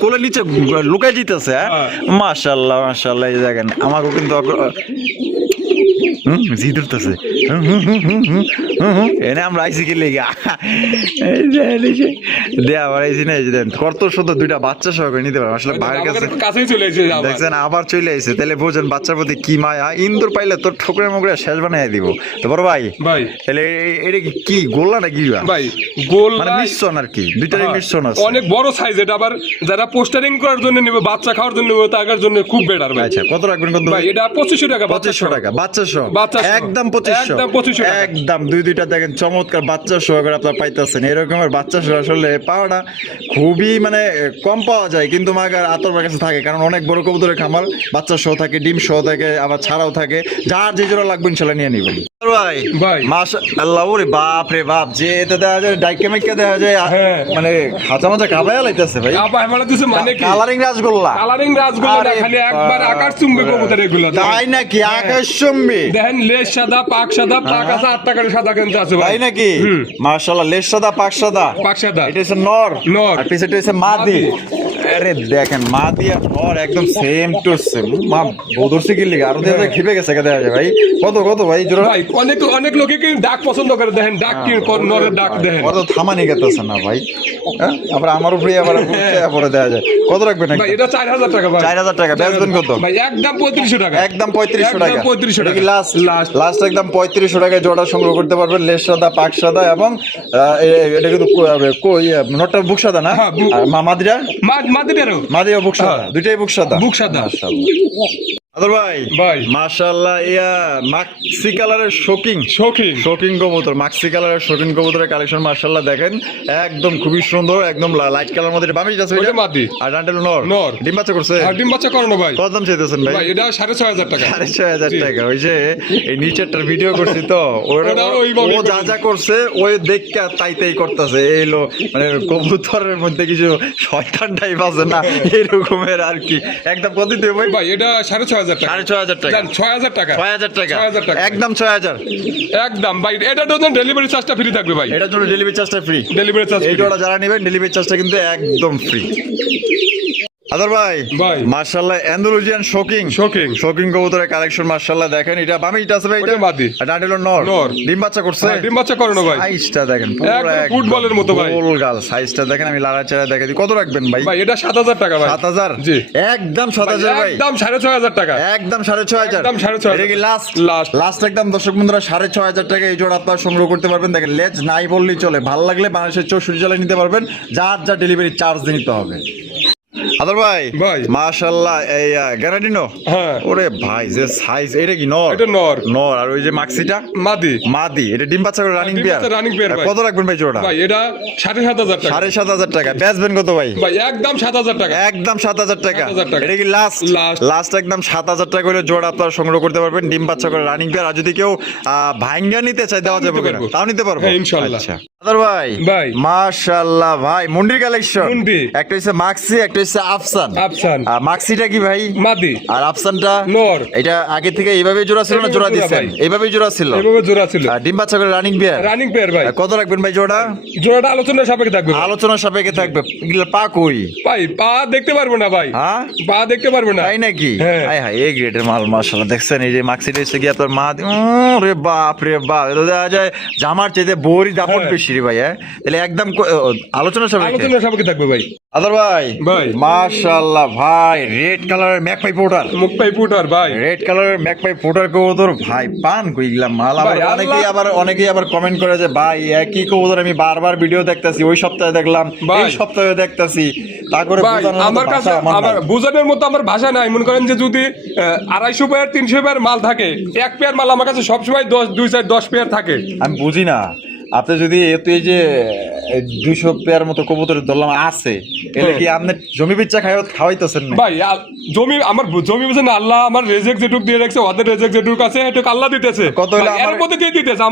কোলে নিচে লুকাই দিতেছে। মাশাআল্লাহ মাশাআল্লাহ, এই দেখেন আমাকে কিন্তু জি ধরতেছে এনে আমরা আইসি কি লেগে দে আবার আইসি না, এই যে কত সুন্দর দুইটা বাচ্চা সহ নিতে পারবে আসলে। ভাইয়ের কাছেই চলে এসেছে দেখছেন আবার চলে আইছে, তাহলে বোঝেন বাচ্চার প্রতি কি মায়া। ইন্দুর পাইলে তোর ঠোকরে মোকরে শেষ বানাই দিব। তো বড় ভাই তাহলে এটা কি গোল্লা না কি ভাই? গোল মানে মিশ্রণ আর কি, দুইটারই মিশ্রণ আছে। অনেক বড় সাইজ। এটা আবার যারা পোস্টারিং করার জন্য নেবে, বাচ্চা খাওয়ার জন্য নেবে, তার জন্য খুব বেটার ভাই। আচ্ছা কত রাখবেন? কত ভাই? এটা 2500 টাকা। 2500 টাকা বাচ্চা সহ, একদম 2500, একদম 2500 টাকা। একদম দুইটা দেখেন চমৎকার বাচ্চা সহকারে আপনারা পাইতেছেন। এরকমের বাচ্চা সহ আসলে পাওয়াটা খুবই মানে কম পাওয়া যায়, কিন্তু মাগার আতর কাছে থাকে, কারণ অনেক বড় কবুতরের খামার বাচ্চা সহ থাকে, ডিম সহ থাকে, আবার ছাড়াও থাকে। যার যে জোড়া লাগবে ইনশাআল্লাহ নিয়ে নিবেন ভাই। মাশাআল্লাহ, ওরে বাপ রে বাপ, যে এটা দেখা যায় ডাইকে মাইকে দেখা যায় মানে খাঁচা মাচা কাবায়া লাইতেছে ভাই। মানে কি কালারিং রাসগোল্লা, খালি একবার আকাশ চুম্বি কবুতর এগুলো। তাই নাকি? আকাশ চুম্বি দেখেন লেজ সাদা, পাক সাদা, পাক আছে 8 টাকার সাদা কিন্তু আছে ভাই। তাই নাকি? মাশাআল্লাহ, লেজ সাদা পাক সাদা, এটা হচ্ছে নর, আর পিছনে হচ্ছে মাদি। আরে দেখেন মাদি আর নর একদম সেম টু সেম। মা বদরসি কি লিগা আরো দেখা খিপে গেছে দেখা যায় ভাই। কত ভাই জোড়া? ভাই অনেক লোকে কি ডাক পছন্দ করে, দেখেন ডাক কি নরের ডাক দেখেন। কত থামানি গেতেছে না ভাই। আবার আমার উপরে আবার পরে দেওয়া যায়। কত রাখবেন? ভাই এটা 4000 টাকা ভাই। 4000 টাকা বেচবেন কত? ভাই একদম 3500 টাকা, একদম 3500 টাকা। 3500 টাকা লাস্ট একদম 3500 টাকায় জোড়া সংগ্রহ করতে পারবেন। লেজ সাদা পাক সাদা এবং এটা কিন্তু নটটা বুক সাদা না? মাদিরা মাদিরা বুক সাদা, দুইটাই বুক সাদা। আদর ভাই মাশাআল্লাহ, ইয়া মাক্সি কালারের শোকিং কবুতর, মাক্সি কালারের শোকিং কবুতরের কালেকশন মাশাআল্লাহ দেখেন একদম খুবই সুন্দর, একদম লাইট কালার মধ্যে। বামিজ আছে ওইটা মাদি, আর ডান্ডেল নর। ডিম বাচ্চা করছে? আর ডিম বাচ্চা করানো ভাই। কত দাম চাইতেছেন ভাই? এটা 6500 টাকা। 6500 টাকা। ওই যে এই নিচেরটার ভিডিও করছি তো, ও যা করছে ওই দেখা তাই করতেছে। এইলো মানে কবুতরের মধ্যে কিছু শয়তান টাইপ আছে না, এরকমের আর কি। একদম কত দিতে ভাই? এটা 6500 টাকা, 6,500 টাকা, 6,000 টাকা, 6,000 টাকা, 6,000 টাকা, একদম 6,000। একদম ভাই। এটা ডজন ডেলিভারি চার্জটা ফ্রি থাকবে ভাই, এটার জন্য ডেলিভারি চার্জটা ফ্রি। ডেলিভারি চার্জ এই জোড়া যারা নেবেন ডেলিভারি চার্জটা কিন্তু একদম ফ্রি। আদর ভাই ভাই। মাশাআল্লাহ অ্যান্ডালুজিয়ান শোকিং শোকিং কবুতরের কালেকশন মাশাআল্লাহ দেখেন। এটা বামিটা আছে ভাই, এটা ওটা মাদি, আর ডান্ডেল নর। নর। ডিম বাচ্চা করছে, হ্যাঁ, ডিম বাচ্চা করানো ভাই। সাইজটা দেখেন পুরো একদম একদম ফুটবলের মতো ভাই। গোল গাল সাইজটা দেখেন, আমি লাড়াচাড়া দেখাই দিই। কত রাখবেন ভাই? ভাই এটা 7,000 টাকা ভাই। 7,000? জি একদম 7,000 ভাই, একদম 6,500 টাকা, একদম 6,500। একদম 6,500। এটা কি লাস্ট? লাস্ট লাস্ট একদম দর্শক বন্ধুরা 6,500 টাকা এই জোড়া আপনারা সংগ্রহ করতে পারবেন। দেখেন লেজ নাই বললেই চলে, ভালো লাগলে বাংলাদেশের 64 জেলায় নিতে পারবেন, যার যা ডেলিভারি চার্জ দিয়ে নিতে হবে। আদর ভাই ভাই। মাশাআল্লাহ এই গ্যারান্টিনো। হ্যাঁ ওরে ভাই যে সাইজ, এটা কি নর? এটা নর। নর। আর ওই যে মাক্সিটা মাদি, মাদি। এটা ডিম বাচ্চা করে রানিং পেয়ার, রানিং পেয়ার ভাই। কত রাখবেন ভাই জোড়া? ভাই এটা 7,500 টাকা, 7,500 টাকা। বেচবেন কত ভাই? ভাই একদম 7,000 টাকা, একদম 7,000 টাকা। 7,000 টাকা। এটা কি লাস্ট? লাস্ট একদম 7,000 টাকা করে জোড়া আপনারা সংগ্রহ করতে পারবেন, ডিম বাচ্চা করে রানিং পেয়ার। আর যদি কেউ ভাঙ্গা নিতে চায় দেওয়া যাবে কিনা? তাও নিতে পারবো হ্যাঁ ইনশাআল্লাহ। আচ্ছা আদর ভাই ভাই মাশাআল্লাহ ভাই মুন্ডির কালেকশন। মুন্ডি। একটা হচ্ছে মাক্সি, একটা হচ্ছে আফসান। আফসান। আর মাক্সিটা কি ভাই? মাদি। আর আফসানটা নর। এটা আগে থেকে এইভাবে জোড়া ছিল না জোড়া এইভাবে জোড়া দিছেন? ভাই। এইভাবেই জোড়া ছিল, এভাবে জোড়া ছিল। আর ডিম বাচ্চা করে রানিং পেয়ার, রানিং পেয়ার ভাই। কত রাখবেন ভাই জোড়া? জোড়াটা আলোচনার সাপেক্ষে থাকবে ভাই। আলোচনার সাপেক্ষে থাকবে। এগুলা পা কই? ভাই পা দেখতে পারবো না ভাই, হ্যাঁ পা দেখতে পারবো না। তাই নাকি? হ্যাঁ। হাই হাই এই গ্রেডের মাল মাশাআল্লাহ। দেখছেন এই যে মাক্সিটা হচ্ছে কি আপনার মা রে বাপ রে বাপ, এটা দেখা যায় জামার চাইতে বড়ি দাপট হ্যাঁ। বেশি রে ভাই। হ্যাঁ তাহলে একদম আলোচনার সাপেক্ষে। আলোচনার সাপেক্ষে থাকবে ভাই। আদর ভাই ভাই। মাশাআল্লাহ ভাই রেড কালারের ম্যাকপাই পোর্টার, মুখ পাই পুটার ভাই। রেড কালারের ম্যাকপাই পোর্টার কবুতর ভাই পান কইলাম মাল। আবার ভাই, অনেকেই আবার কমেন্ট করে যে ভাই একই কবুতর আমি বারবার ভিডিও দেখতাছি, ওই সপ্তাহে দেখলাম, ভাই। এই সপ্তাহে দেখতাছি, তা করে ভাই বোঝানোর মতো আমার ভাষা কাছে আমার আমার নাই। বোঝানোর মতো আমার ভাষা নাই। মনে করেন যে যদি 250 পেয়ার 300 পেয়ার মাল থাকে, এক পেয়ার মাল আমার কাছে সবসময় 10 পেয়ার থাকে। আমি বুঝি না আপনি যদি এত এই যে 200 পেয়ার মতো কবুতরের ধরলাম আছে, এটা কি আপনি জমি বিচ্চা খাওয়াইতেছেন না? ভাই জমি আমার জমি বুঝে না, আল্লাহ আমার রেজেক যেটুক দিয়ে রাখছে, ওদের রেজেক যেটুক আছে এটুক আল্লাহ দিতেছে। কত হইলো ভাই, এর মধ্যে দিয়ে দিতেছে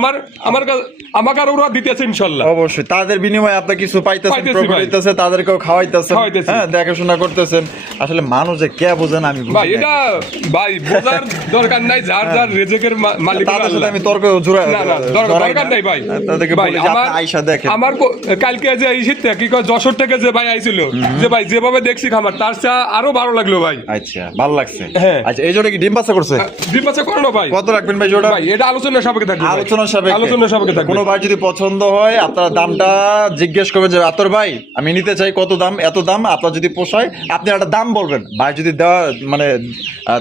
আমাকে আর ওরা দিতেছে ইনশাআল্লাহ। অবশ্যই তাদের বিনিময়ে আপনি কিছু পাইতেছেন, পাইতেছি প্রফিট ভাই। হইতেছে, তাদেরকেও খাওয়াইতেছেন, খাওয়াইতেছি। হ্যাঁ দেখাশোনা করতেছেন। আসলে মানুষ যে কে বোঝেন আমি বুঝি ভাই না। এটা ভাই বোঝার দরকার নাই, যার যার রেজেকের মালিক তাদের সাথে আমি তর্ক জোড়া না না দরকার নাই ভাই। তাদেরকে ভাই, বলি যে আপনি আইসা দেখেন। আমার কালকে যে ইসির থেকে কি কয় যশোর থেকে যে ভাই আইছিল, যে ভাই যেভাবে দেখছি খামার তার চেয়ে আরো ভালো লাগলো ভাই। আচ্ছা ভালো লাগছে। হ্যাঁ। আচ্ছা এই জোড়া কি ডিম বাচ্চা করছে? ডিম বাচ্চা করানো ভাই। কত রাখবেন ভাই জোড়া? ভাই এটা আলোচনার সাপেক্ষে থাকবে ভাই। আলোচনার সাপেক্ষে। আলোচনার সাপেক্ষে থাকবে। কোনো ভাই যদি পছন্দ হয় আপনারা দামটা জিজ্ঞেস করবেন যে আতর ভাই আমি নিতে চাই কত দাম, এত দাম, আপনার যদি পোষায় আপনি একটা দাম বলবেন, ভাই যদি দেওয়া মানে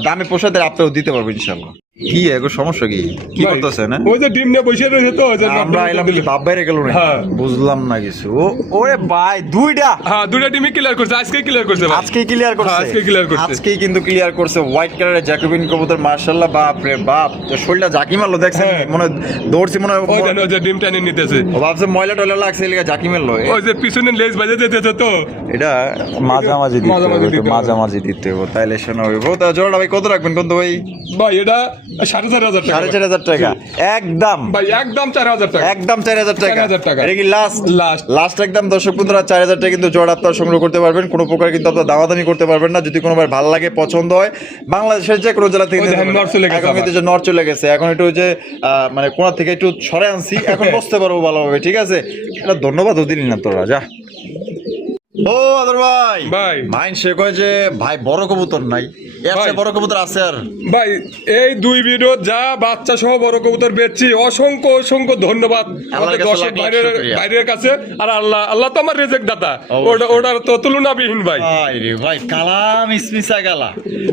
দামে পোষায় তাহলে আপনিও দিতে পারবেন ইনশাআল্লাহ। কি এখন সমস্যা কি কি ভাই, করতেছেন? ওই যে ডিম নিয়ে বসে রয়েছে তো, ওই যে আমরা এলাম কি বাপ বাইরে গেল না? হ্যাঁ। বুঝলাম না কিছু। ওরে ভাই দুইটা, হ্যাঁ দুটো ডিমই ক্লিয়ার করছে, আজকে ক্লিয়ার করছে ভাই। আজকেই ক্লিয়ার করছে। হ্যাঁ, আজকেই clear করছে। আজকেই কিন্তু ক্লিয়ার করছে। হোয়াইট কালারের জ্যাকোবিন কবুতর মাশাআল্লাহ, বাপ রে বাপ, তো শরীরটা জাকি মারলো দেখছেন, হ্যাঁ। মনে হয় দৌড়ছি, মনে হয় ওই যে ডিম টানি নিতেছে, ও ভাবছে ময়লা টয়লা লাগছে এলাকা জাকি মারলো। ওই যে পিছনে লেজ বাজে যেতেছে তো। এটা মাঝামাঝি দিতে মাঝামাঝি হবে, দিতে হবে। মাঝামাঝি দিতে হবে, তাইলে শোনা হইব। তা জোড়াটা ভাই কত রাখবেন কোন ভাই? ভাই এটা 4,500 টাকা। 4,500 টাকা একদম, ভাই একদম 4,000 টাকা। একদম 4,000 টাকা। 4,000 টাকা। এটা কি লাস্ট? লাস্ট। লাস্ট একদম দর্শক বন্ধুরা 4,000 টাকা কিন্তু জোড়া আপনারা সংগ্রহ করতে পারবেন। কোনো প্রকার কিন্তু আপনারা দামাদামি করতে পারবেন না। যদি কোনো ভাই ভালো লাগে পছন্দ হয় বাংলাদেশের যে কোনো জেলা থেকে ওই নিতে দেখেন পারবেন। নর্থ চলে গেছে এখন কিন্তু যে নর্থ চলে গেছে, এখন একটু যে মানে কোনা থেকে একটু সরে আনছি, এখন বসতে পারবো ভালোভাবে, ঠিক আছে? এটা ধন্যবাদও দিলি না তোরা, যা। ও আদর ভাই ভাই। মাইন সে কয় যে ভাই বড় কবুতর নাই, এর ভাই। চেয়ে বড় কবুতর আছে আর? ভাই এই দুই ভিডিও যা বাচ্চা সহ বড় কবুতর বেচছি, অসংখ্য অসংখ্য ধন্যবাদ আমাদের কাছে দর্শক লাখ লাখ বাইরের শুকরিয়া। বাইরের কাছে। আর আল্লাহ তো আমার রেজেক দাতা, অবশ্যই। ওটার তো তুলনাবিহীন ভাই। ভাই রে ভাই কালাম ইসমিসা গালা,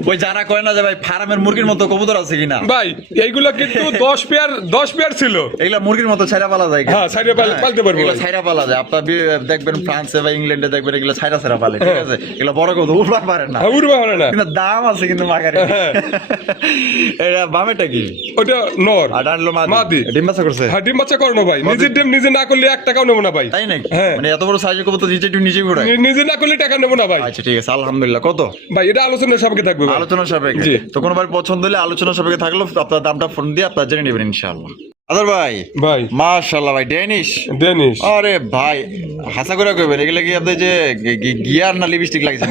ওই যারা কয় না যে ভাই ফার্মের মুরগির মতো কবুতর আছে কিনা, ভাই এইগুলো কিন্তু 10 পেয়ার ছিল। এগুলা মুরগির মতো ছাইরা পালা যায়। হ্যাঁ, ছাইরা পালতে পারবো এগুলা ভাই। ছাইরা পালা যায়। আপনার দেখবেন ফ্রান্সে বা ইংল্যান্ডে দেখবেন এগুলা ছাইরা ছাইরা পালে, ঠিক আছে? এগুলা বড় কবুতর উড়বার পারে না, উড়বে পারে না, কিন্তু দাম আছে কিন্তু মাগারে। হ্যাঁ। এটা বামেটা কি? ওটা নর। আর ডানলো মাদি। মাদি। ডিম বাচ্চা করছে? হ্যাঁ ডিম বাচ্চা করানো ভাই। নিজের ডিম নিজে না করলে 1 টাকাও নেবো না ভাই। তাই নাকি? হ্যাঁ। মানে এত বড় সাইজের কবুতর নিজেই ঘোরায়? নিজে না করলে টাকা নেবো না ভাই। আচ্ছা ঠিক আছে, আলহামদুলিল্লাহ। কত ভাই এটা আলোচনার সাপেক্ষে থাকবে ভাই। আলোচনা সাপেক্ষে? জি। তো কোনো ভাই পছন্দ হলে আলোচনা সাপেক্ষে থাকলো আপনার দামটা ফোন দিয়ে আপনারা জেনে নেবেন ইনশাআল্লাহ। আদর ভাই ভাই মাশাআল্লাহ ভাই ডেনিশ ডেনিশ আরে ভাই হাসা করে কইবেন এগুলা কি আপনি যে গিয়ার না লিপস্টিক লাগিয়েছেন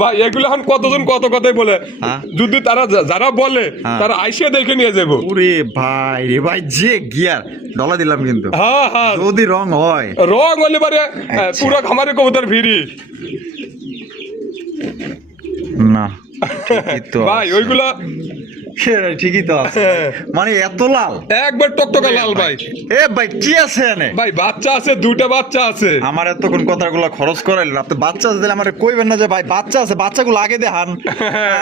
ভাই এগুলো এখন কতজন কত কথাই বলে হ্যাঁ? যদি তারা যারা বলে হ্যাঁ। তারা আইসে দেখে নিয়ে যাবো ওরে ভাই রে ভাই যে গিয়ার ডলা দিলাম কিন্তু হ্যাঁ হ্যাঁ যদি রং হয় রং হলে পারে পুরো খামারে কবুতর ভিড়ি না ঠিকই তো ভাই ওইগুলা ঠিকই তো আছে মানে এত লাল একবার টকটকা লাল ভাই এ ভাই কি আছে এনে ভাই বাচ্চা আছে দুটা বাচ্চা আছে আমার এতক্ষণ কথাগুলো খরচ করাইলেন আপনি বাচ্চা আছে দিলে আমার কইবেন না যে ভাই বাচ্চা আছে বাচ্চাগুলো আগে দেখান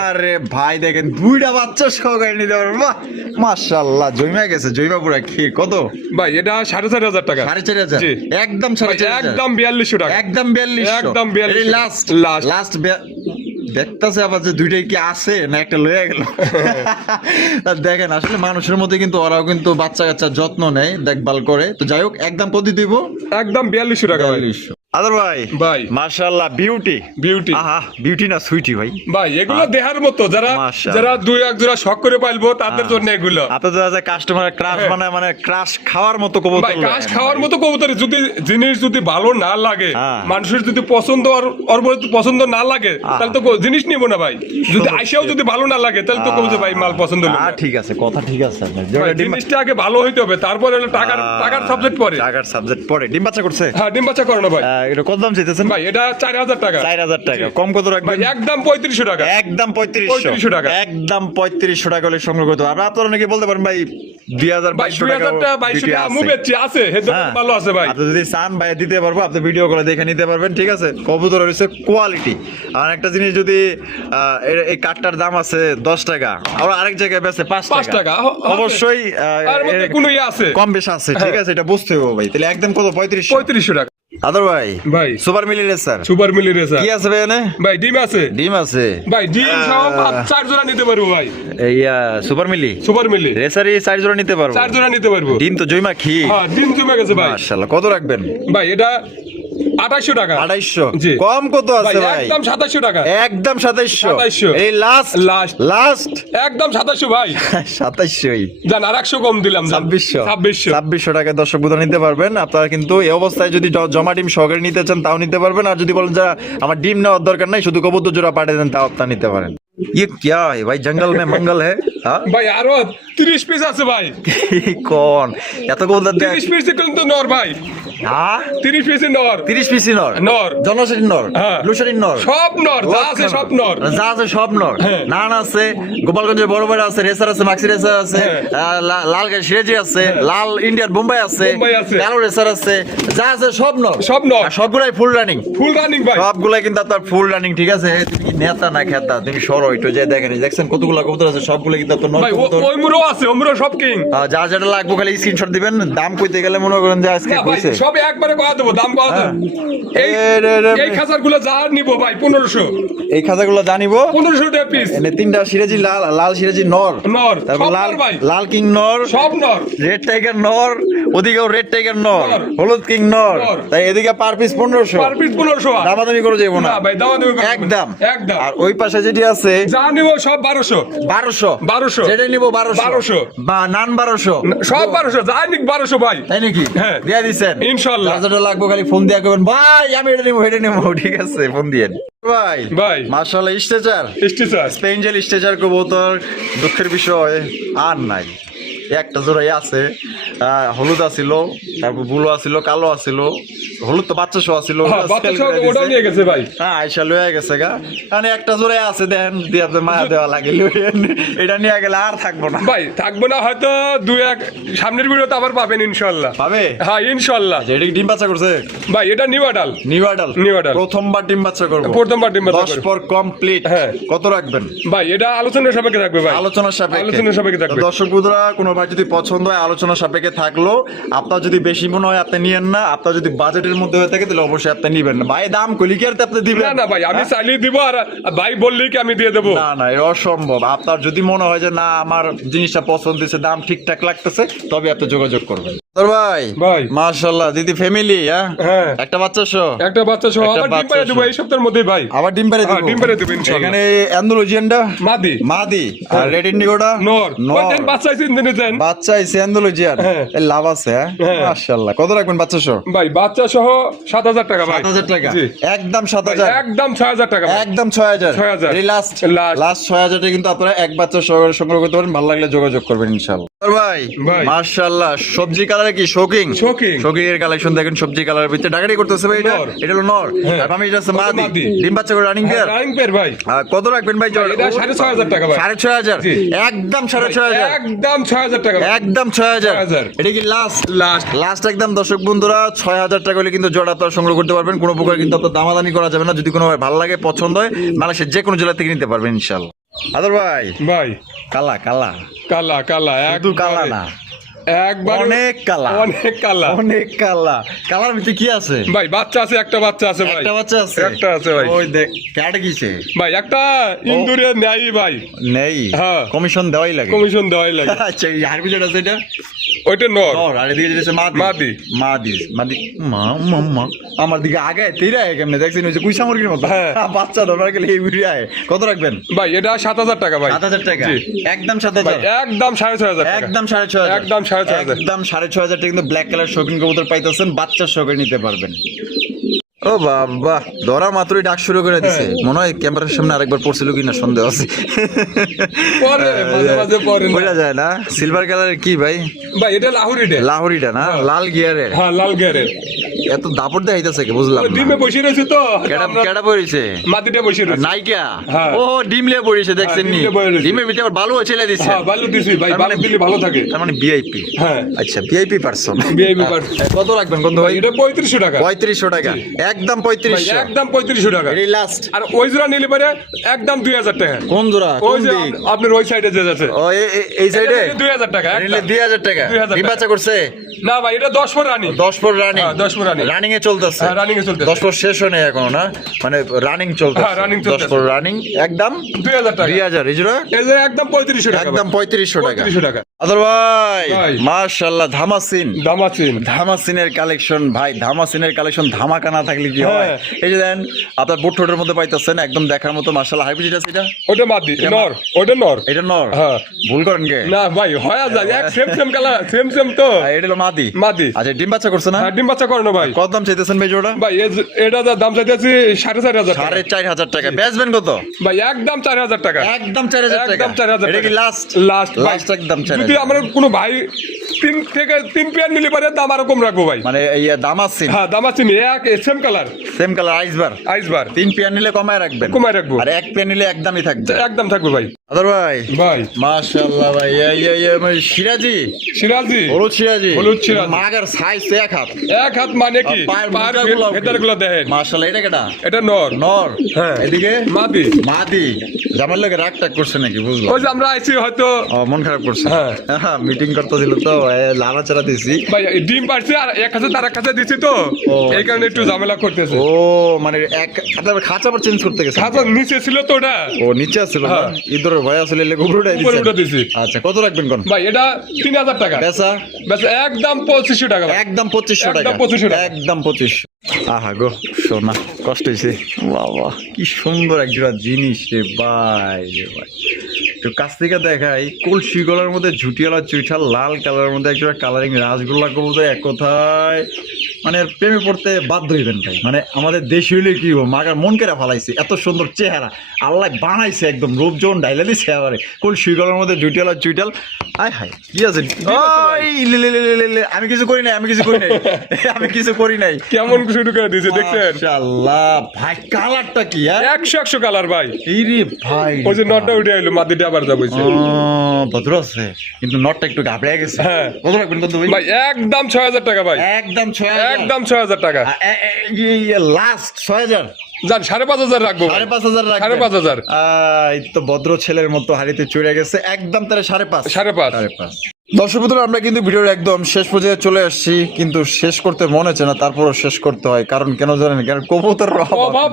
আরে ভাই দেখেন দুইটা বাচ্চা সহকারে নিতে পারবেন বাহ মাশাআল্লাহ জইমা গেছে জইমা পুরা কি কত ভাই এটা 4,500 টাকা 4,500 জি। একদম ভাই, 4,500 একদম 4200 টাকা একদম 4200 একদম 4200 লাস্ট লাস্ট লাস্ট দেখতেছে আবার যে দুইটাই কি আছে না একটা লয়ে গেল তা দেখেন আসলে মানুষের মধ্যে কিন্তু ওরাও কিন্তু বাচ্চা কাচ্চার যত্ন নেয় দেখভাল করে তো যাই হোক একদম প্রতি দিব একদম 4200 টাকা ভাই 4200 আদর ভাই ভাই মাশাআল্লাহ বিউটি বিউটি আহা বিউটি না সুইটি ভাই ভাই এগুলো দেখার মতো যারা মাশাআল্লাহ। যারা দুই এক জোড়া শখ করে পাইলবো তাদের জন্য এগুলো আপনাদের যে কাস্টমার ক্রাশ হ্যাঁ। বানায় মানে ক্রাশ খাওয়ার মতো কবুতর ভাই ঘাস খাওয়ার মতো কবুতর যদি জিনিস যদি ভালো না লাগে হ্যাঁ। মানুষের যদি পছন্দ আর পছন্দ না লাগে তাহলে তো জিনিস নিব না ভাই যদি আইসাও যদি ভালো না লাগে তাহলে তো কবুতর ভাই মাল পছন্দ হলো না। ঠিক আছে কথা ঠিক আছে আপনার ভাই, জিনিসটা আগে ভালো হইতে হবে তারপরে হলো টাকার সাবজেক্ট পরে টাকার সাবজেক্ট পড়ে ডিম বাচ্চা করছে হ্যাঁ ডিম বাচ্চা করো না ভাই এটা কত দাম চাইতেছেন ভাই এটা 4,000 টাকা 4,000 টাকা কম কত ভাই রাখবেন একদম 3500 টাকা একদম 3500 টাকা। একদম 3500 টাকা হলে সংগ্রহ করতে হবে আর আপনারা নাকি বলতে পারেন ভাই 2000 ভাই 2200 টাকা 2000 টাকা 2200 টাকা আমু বেচছি আছে হেদে হ্যাঁ। ভালো আছে ভাই আপনি যদি চান ভাই দিতে পারবো আপনি ভিডিও করে দেখে নিতে পারবেন ঠিক আছে কবুতর হচ্ছে কোয়ালিটি আর একটা জিনিস যদি এই কাঠটার দাম আছে 10 টাকা আর আরেক জায়গায় বেচে 5 5 টাকা টাকা অবশ্যই আর মধ্যে কোনো ইয়ে আছে কম বেশি আছে ঠিক আছে এটা বুঝতে হবে ভাই তাহলে একদম কত 3500 3500 টাকা আদর ভাই ভাই সুপার মিলি রেসার সুপার মিলি রেসার কি আছে ভাই এনে ভাই ডিম আছে ডিম আছে ভাই ডিম সব 4 জোড়া নিতে পারবো ভাই ইয়া সুপার মিলি সুপার মিলি রেসারি 4 জোড়া নিতে পারবো 4 জোড়া নিতে পারবো ডিম তো জয়মা খি হ্যাঁ ডিম জমে গেছে ভাই মাশাআল্লাহ কত রাখবেন ভাই এটা 2800 টাকা 2800 জি। কম কত ভাই আছে ভাই একদম 2700 টাকা একদম 2700 2700 এই লাস্ট লাস্ট লাস্ট একদম 2700 ভাই 2700ই জান আর 100 কম দিলাম জান। 2600 2600 টাকা দর্শক বুঝা নিতে পারবেন আপনারা কিন্তু এই অবস্থায় যদি জমা ডিম সহকারে নিতে চান তাও নিতে পারবেন আর যদি বলেন যে আমার ডিম নেওয়ার দরকার নাই শুধু কবুতর জোড়া পাঠিয়ে দেন তাও আপনারা নিতে পারেন ये क्या है भाई जंगल में मंगल है हाँ ভাই আরো 30 পিস আছে ভাই कौन এত কবুতর দেখ 30 পিস কিন্তু নর ভাই হ্যাঁ 30 পিস নর 30 পিসি নর নর জনশরীর নর হ্যাঁ। লুশরীর নর সব নর যা আছে সব নর যা আছে সব নর হ্যাঁ। নান আছে গোপালগঞ্জের বড় বড় আছে রেসার আছে মাক্সি রেসার আছে হ্যাঁ। লাল সিরাজি আছে লাল ইন্ডিয়ান বোম্বাই আছে বোম্বাই আছে। কালো রেসার আছে যা আছে সব নর সব নর আর সবগুলাই ফুল রানিং ফুল রানিং ভাই সবগুলাই কিন্তু আপনার ফুল রানিং ঠিক আছে তুমি কি নেতা না খেতা তুমি সরো একটু যে দেখেন এই দেখছেন কতগুলা কবুতর আছে সবগুলো কিন্তু আপনার নর ভাই কবুতর ওই মুরো আছে ওই মুরো সব কিং যা যেটা লাগবে খালি স্ক্রিনশট দিবেন দাম কইতে গেলে মনে করেন যে আজকে না ভাই কইছে সব একবারে কয়া দেবো দাম কয়া দেবো এই রে। এই খাসার গুলো যা নিব ভাই 1500 এই খাজাগুলো জানিবো 1500 টাকা পিস এনে তিনটা সিরাজি লাল লাল সিরাজি নর নর তারপর সব লাল নর ভাই লাল কিং নর সব নর রেড টাইগার নর ওদিকেও রেড টাইগার নর নর। হলুদ কিং নর নর। তাই এদিকে পার পিস 1500 পার পিস 1500 দামাদামি করে যাবো না না ভাই দাও দেবো একদম একদম আর ওই পাশে যেটি আছে যা নিব সব 1200 1200 1200 যেটা নিব 1200 1200 বা নান 1200 সব 1200 যা নিক 1200 ভাই তাই নাকি হ্যাঁ। দিয়া দিছেন ইনশাআল্লাহ। যার যেটা লাগবে খালি ফোন দিয়া করবেন ভাই আমি এটা নিব ঠিক আছে ফোন দিয়েন ভাই ভাই মাশাআল্লাহ স্টেচার স্টিচার স্পেঞ্জেল স্টেচার কবুতর দুঃখের বিষয় আর নাই একটা জোড়াই আছে হলুদ আছিল তারপর বুলো আছিল কালো আছিল হলুদ তো বাচ্চা সহ আছিল বাচ্চা সব ওটাও নিয়ে গেছে ভাই হ্যাঁ আইসা লয়ে গেছে গা মানে একটা জোড়াই আছে দেন দিয়ে আপনার মায়া দেওয়া লাগে এটা নিয়ে গেলে আর থাকবো না ভাই থাকবো না হয়তো দুই এক সামনের ভিডিওতে আবার পাবেন ইনশাআল্লাহ পাবে হ্যাঁ ইনশাআল্লাহ এটা কি ডিম বাচ্চা করছে ভাই এটা new adult new adult new adult. প্রথমবার ডিম বাচ্চা করবো প্রথমবার ডিম বাচ্চা 10 করবো। পর কমপ্লিট হ্যাঁ। কত রাখবেন ভাই এটা আলোচনার সাপেক্ষে থাকবে ভাই আলোচনার সাপেক্ষে আলোচনার সাপেক্ষে থাকবে। তো দর্শক বন্ধুরা কোনো ভাই যদি পছন্দ হয় আলোচনার সাপেক্ষে থাকলো আপনার যদি বেশি মনে হয় আপনি নিয়েন না আপনার যদি বাজেটের মধ্যে হয়ে থাকে তাহলে অবশ্যই আপনি নিবেন না ভাই দাম কইলি কি আর আপনি দিবেন না না ভাই আমি চালিয়ে দিব আর ভাই বললেই কি আমি দিয়ে দেবো না না এটা অসম্ভব আপনার যদি মনে হয় যে না আমার জিনিসটা পছন্দ হয়েছে দাম ঠিকঠাক লাগতেছে তবে আপনি যোগাযোগ করবেন তোর ভাই ভাই। মাশাআল্লাহ দিদি ফ্যামিলি হ্যাঁ একটা বাচ্চা সহ একটা বাচ্চা সহ একটা আবার ডিম বাচ্চা পাড়া দেবো সহ। এই সপ্তাহের মধ্যেই ভাই। আবার ডিম পেড়ে হ্যাঁ, দিব ডিম পেড়ে দেবো ইনশাআল্লাহ। এখানে অ্যান্ডালুজিয়ানটা মাদি মাদি আর রেড ইন্ডিগোটা নর নর। দেন বাচ্চা আছে দিনে দেন বাচ্চা আছে অ্যান্ডালুজিয়ান হ্যাঁ। এই লাভ আছে হ্যাঁ। মাশাআল্লাহ কত রাখবেন বাচ্চা সহ ভাই বাচ্চা সহ 7,000 টাকা ভাই। 7,000 টাকা জি। একদম ভাই, 7,000 একদম 6,000 টাকা ভাই। একদম 6,000 6,000 এই লাস্ট Last। লাস্ট 6,000 টাকা কিন্তু আপনারা এক বাচ্চা সহকারে সংগ্রহ করতে পারেন ভালো লাগলে যোগাযোগ করবেন ইনশাআল্লাহ ভাই ভাই। মাশাআল্লাহ সবজি কালারে কি শোকিং Shocking। শোকিং এর কালেকশন দেখেন সবজি কালারের ভিতরে ডাকাডি করতেছে ভাই এটা নর। এটা হলো নর হ্যাঁ। আর আমি এটা আছে ওটা মাদি মাদি। ডিম বাচ্চা করে রানিং পেয়ার রানিং পেয়ার ভাই। কত রাখবেন ভাই জোড়া এটা 6,500 টাকা ভাই। 6,500 জি। একদম 6,500 একদম 6,000 টাকা ভাই। একদম 6,000 6,000 এটা কি লাস্ট লাস্ট লাস্ট একদম দর্শক বন্ধুরা 6,000 টাকা হলে কিন্তু জোড়া আপনারা সংগ্রহ করতে পারবেন কোনো প্রকার কিন্তু আপনার দামাদামি করা যাবে না যদি কোনো ভালো লাগে পছন্দ হয় বাংলাদেশের যে কোনো জেলা থেকে নিতে পারবেন ইনশাআল্লাহ আদর ভাই ভাই। কালা কালা কালা কালা শুধু কালা না একবার অনেক কালা অনেক কালা অনেক কালা কালার ভিতরে কি আছে ভাই বাচ্চা আছে একটা বাচ্চা আছে ভাই একটা বাচ্চা আছে একটা আছে ভাই। ওই দেখ কাটা কিছে ভাই একটা ইন্দুরে নেই ভাই নেই হ্যাঁ। কমিশন দেওয়াই লাগে কমিশন দেওয়াই লাগে আচ্ছা এই হারবি যেটা আছে এটা ওইটা নর নর আর এদিকে যেটা আছে মাদি মাদি। মাদি মাদি মা মাম্মা আমার দিকে আগে তেরা কেমনে দেখছেন ওই যে কুইসা মুরগির মতো হ্যাঁ। বাচ্চা ধরা গেলে এই ভিডিও আয় কত রাখবেন ভাই এটা 7,000 টাকা ভাই। 7,000 টাকা জি। একদম ভাই 7,000 একদম 6,500 টাকা। একদম 6,500 একদম 6,500 একদম 6,500 টাকা কিন্তু ব্ল্যাক কালার শৌখিন কবুতর পাইতেছেন বাচ্চার শৌখিন নিতে পারবেন ও বাবা ধরা মাত্রই ডাক শুরু করে দিছে মনে হয় ক্যামেরার সামনে আরেকবার পড়ছিল কিনা সন্দেহ আছে পরে মাঝে মাঝে পরে না। বোঝা যায় না সিলভার কালারের কি ভাই ভাই এটা লাহুরি ডে। লাহোরিটা না লাল গিয়ারের হ্যাঁ লাল গেরে এত দাপট দেখাইতেছে কি বুঝলাম না। ডিমে বসে রয়েছে তো কেডা আমরা কেডা পড়িছে মাটিতে বসে রয়েছে। নাইকা হ্যাঁ। ও ডিম লিয়ে পড়িছে দেখছেন নি ডিম লিয়ে পড়ে রয়েছে। ডিমের ভিতরে আবার বালুও ছেলে দিছে হ্যাঁ ভালো দিছি ভাই তার ভালো মানে- দিলে ভালো থাকে। তার মানে ভিআইপি হ্যাঁ আচ্ছা ভিআইপি পারসন ভিআইপি পার কত রাখবেন কত ভাই এটা 3500 টাকা 3500 টাকা একদম ভাই 3500 একদম 3500 টাকা। এই লাস্ট আর ওই জোড়া নিলে পরে একদম 2,000 টাকা। কোন জোড়া ওই কোন যে দিক আপনার ওই সাইডে যে আছে ও এই সাইডে 2,000 টাকা নিলে একদম। 2,000 টাকা 2,000 ডিম টাকা। বাচ্চা করছে না ভাই এটা 10 পর রানি 10 পর রানিং হ্যাঁ, 10 পর running। রানিং এ চলতেছে হ্যাঁ, running এ চলতেছে। 10 পর শেষ হয় না এখনো না মানে রানিং চলতেছে হ্যাঁ, running 10 চলতেছে। পর রানিং একদম 2,000 টাকা। 2,000 এই জোড়া এই যে একদম 3500 টাকা একদম 3500 টাকা 3500 টাকা। আদর ভাই ভাই। মাশাআল্লাহ ধামাসিন দামাচিন ধামাসিনের কালেকশন ভাই ধামাসিনের কালেকশন ধামাকা না থাকলে কি হয় হ্যাঁ। এই যে দেন আপনার বুটঠোঁটের মধ্যে পাইতেছেন একদম দেখার মতো মাশাআল্লাহ হাইব্রিড আছে এটা ওটা মাদি নর ওটা নর এটা নর হ্যাঁ। ভুল করেন কে না ভাই হয় যায় এক সেম সেম কালার সেম তো এটা হলো মাদি মাদি। আচ্ছা ডিম বাচ্চা করছে না হ্যাঁ, ডিম বাচ্চা করে না ভাই। কত দাম চাইতেছেন ভাই জোড়া ভাই এটা যা দাম চাইতেছি 4,500 টাকা। 4,500 টাকা বেচবেন কত ভাই একদম 4,000 টাকা। একদম 4,000 টাকা একদম 4,000 এটা কি টাকা। লাস্ট লাস্ট লাস্ট একদম 4,000 যদি আমার কোনো ভাই 3 পেয়ার নিলে পারে দাম আরো কম রাখবো ভাই। মানে এই দামাসিন হ্যাঁ দামাচিন এক same colour same colour আইসবার আইসবার 3 pair নিলে কমায় রাখবেন কমায় রাখবো। আর 1 পেয়ার নিলে একদমই থাকবে একদম থাকবে ভাই। আদর ভাই ভাই মাশাআল্লাহ ভাই মানে সিরাজি সিরাজি হলুদ সিরাজি হলুদ সিরাজি। মাগার সাইজ এক হাত এক হাত মানে কি পায়ের পায়ের মোজাগুলো- ভেতরগুলো দেখেন মাশাআল্লাহ এটা কেডা এটা নর নর হ্যাঁ। এদিকে মাদি। মাদি জামার লোকে রাগ টাগ করছে নাকি বুঝলাম ওই যে আমরা আইছি হয়তো ও মন খারাপ করছে হ্যাঁ। হ্যাঁ মিটিং করতেছিল তো লাড়াচাড়া দিছি ভাই ডিম পারছে আর এক কাছে তার এক কাছে দিছি তো ও, এই কারণে একটু ঝামেলা করতেছে। ও মানে এক খাঁচা আবার চেঞ্জ করতে গেছে খাঁচা নিচে ছিল তো ওটা ও নিচে আসছিল না হ্যাঁ। ইদরের ভয় আসলে লেগে উপরে উঠাই উপরে উঠে দিছে দিছি। আচ্ছা কত রাখবেন কোন ভাই এটা 3,000 টাকা বেচা ব্যাস একদম 2500 টাকা ভাই। একদম 2500 টাকা একদম 2500 টাকা। একদম 2500 আহা গো সোনা কষ্ট হয়েছে বাবা কি সুন্দর এক জোড়া জিনিস রে ভাই রে ভাই তো কাছ থেকে দেখাই কলসি গলার মধ্যে ঝুটিয়ালা চুইঠাল লাল কালারের মধ্যে এক জোড়া কালারিং রাসগোল্লা কবুতর এক কথায় মানে প্রেমে পড়তে বাধ্য হইবেন ভাই মানে আমাদের দেশে হইলে কি হবো মাগার মন কেরা ফালাইছে এত সুন্দর চেহারা আল্লাহ বানাইছে একদম রূপ যখন ডাইলা দিছে আবার কলসি গলার মধ্যে ঝুটিয়ালা চুইঠাল আয় হায় কি আছে ওই লে লে লে লে লে, আমি কিছু করি নাই আমি কিছু করি নাই আমি কিছু করি নাই কেমন শুরু করে দিয়েছে দেখছেন মাশাআল্লাহ ভাই কালারটা কি হ্যাঁ 100 কালার ভাই। এই রে ভাই ওই যে নটটা উঠে এলো মাদিটা আবার যাবো ভদ্র আছে কিন্তু নটটা একটু ঘাবড়ে গেছে হ্যাঁ। কত রাখবেন কত ভাই ভাই একদম 6,000 টাকা ভাই একদম 6,000 একদম 6,000 টাকা লাস্ট 6,000 যান 5,500 রাখবো ভাই। 5,500 রাখবেন 5,500 এই তো ভদ্র ছেলের মতো হাড়িতে চড়ে গেছে একদম তারে 5,500 5,500 5,500 দর্শক বন্ধুরা, আমরা কিন্তু ভিডিওর একদম শেষ পর্যায়ে চলে আসছি, কিন্তু শেষ করতে মনে হচ্ছে না, তারপরও শেষ করতে হয়। কারণ কেন জানেন? কারণ কবুতর অভাব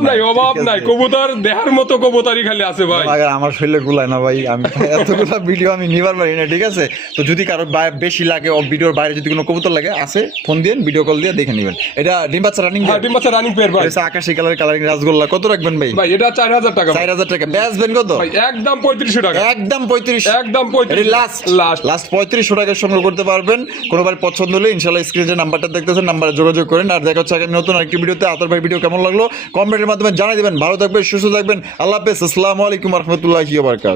নাই কবুতর দেহার মতো কবুতরই খালি আছে ভাই। আমার শরীরে গুলায় না ভাই, আমি এতগুলো ভিডিও আমি নিবার পারি না, ঠিক আছে? তো যদি কারো বেশি লাগে, ভিডিওর বাইরে যদি কোনো কবুতর লাগে আছে, ফোন দিয়ে ভিডিও কল দিয়ে দেখে নেবেন। এটা ডিম বাচ্চা রানিং, ডিম বাচ্চা রানিং পেয়ার ভাই। আকাশি কালারের কালারিং রাসগোল্লা কত রাখবেন ভাই? ভাই এটা 4000 টাকা। 4000 টাকা বেচবেন কত ভাই? একদম 3500 টাকা। একদম 35, একদম 35 লাস্ট লাস্ট লাস্ট 3500 টাকায় সংগ্রহ করতে পারবেন। কোনোবার পছন্দ হলে ইনশাআল্লাহ স্ক্রিনে যে নাম্বারটা দেখতেছেন, নাম্বারে যোগাযোগ করেন। আর দেখা হচ্ছে নতুন আরেকটি ভিডিওতে। আতর ভাই ভিডিও কেমন লাগলো কমেন্টের মাধ্যমে জানিয়ে দিবেন। ভালো থাকবেন, সুস্থ থাকবেন, আল্লাহ হাফেজ, আসসালামু আলাইকুম রহমতুল্লাহি ওয়া বারাকাতুহু।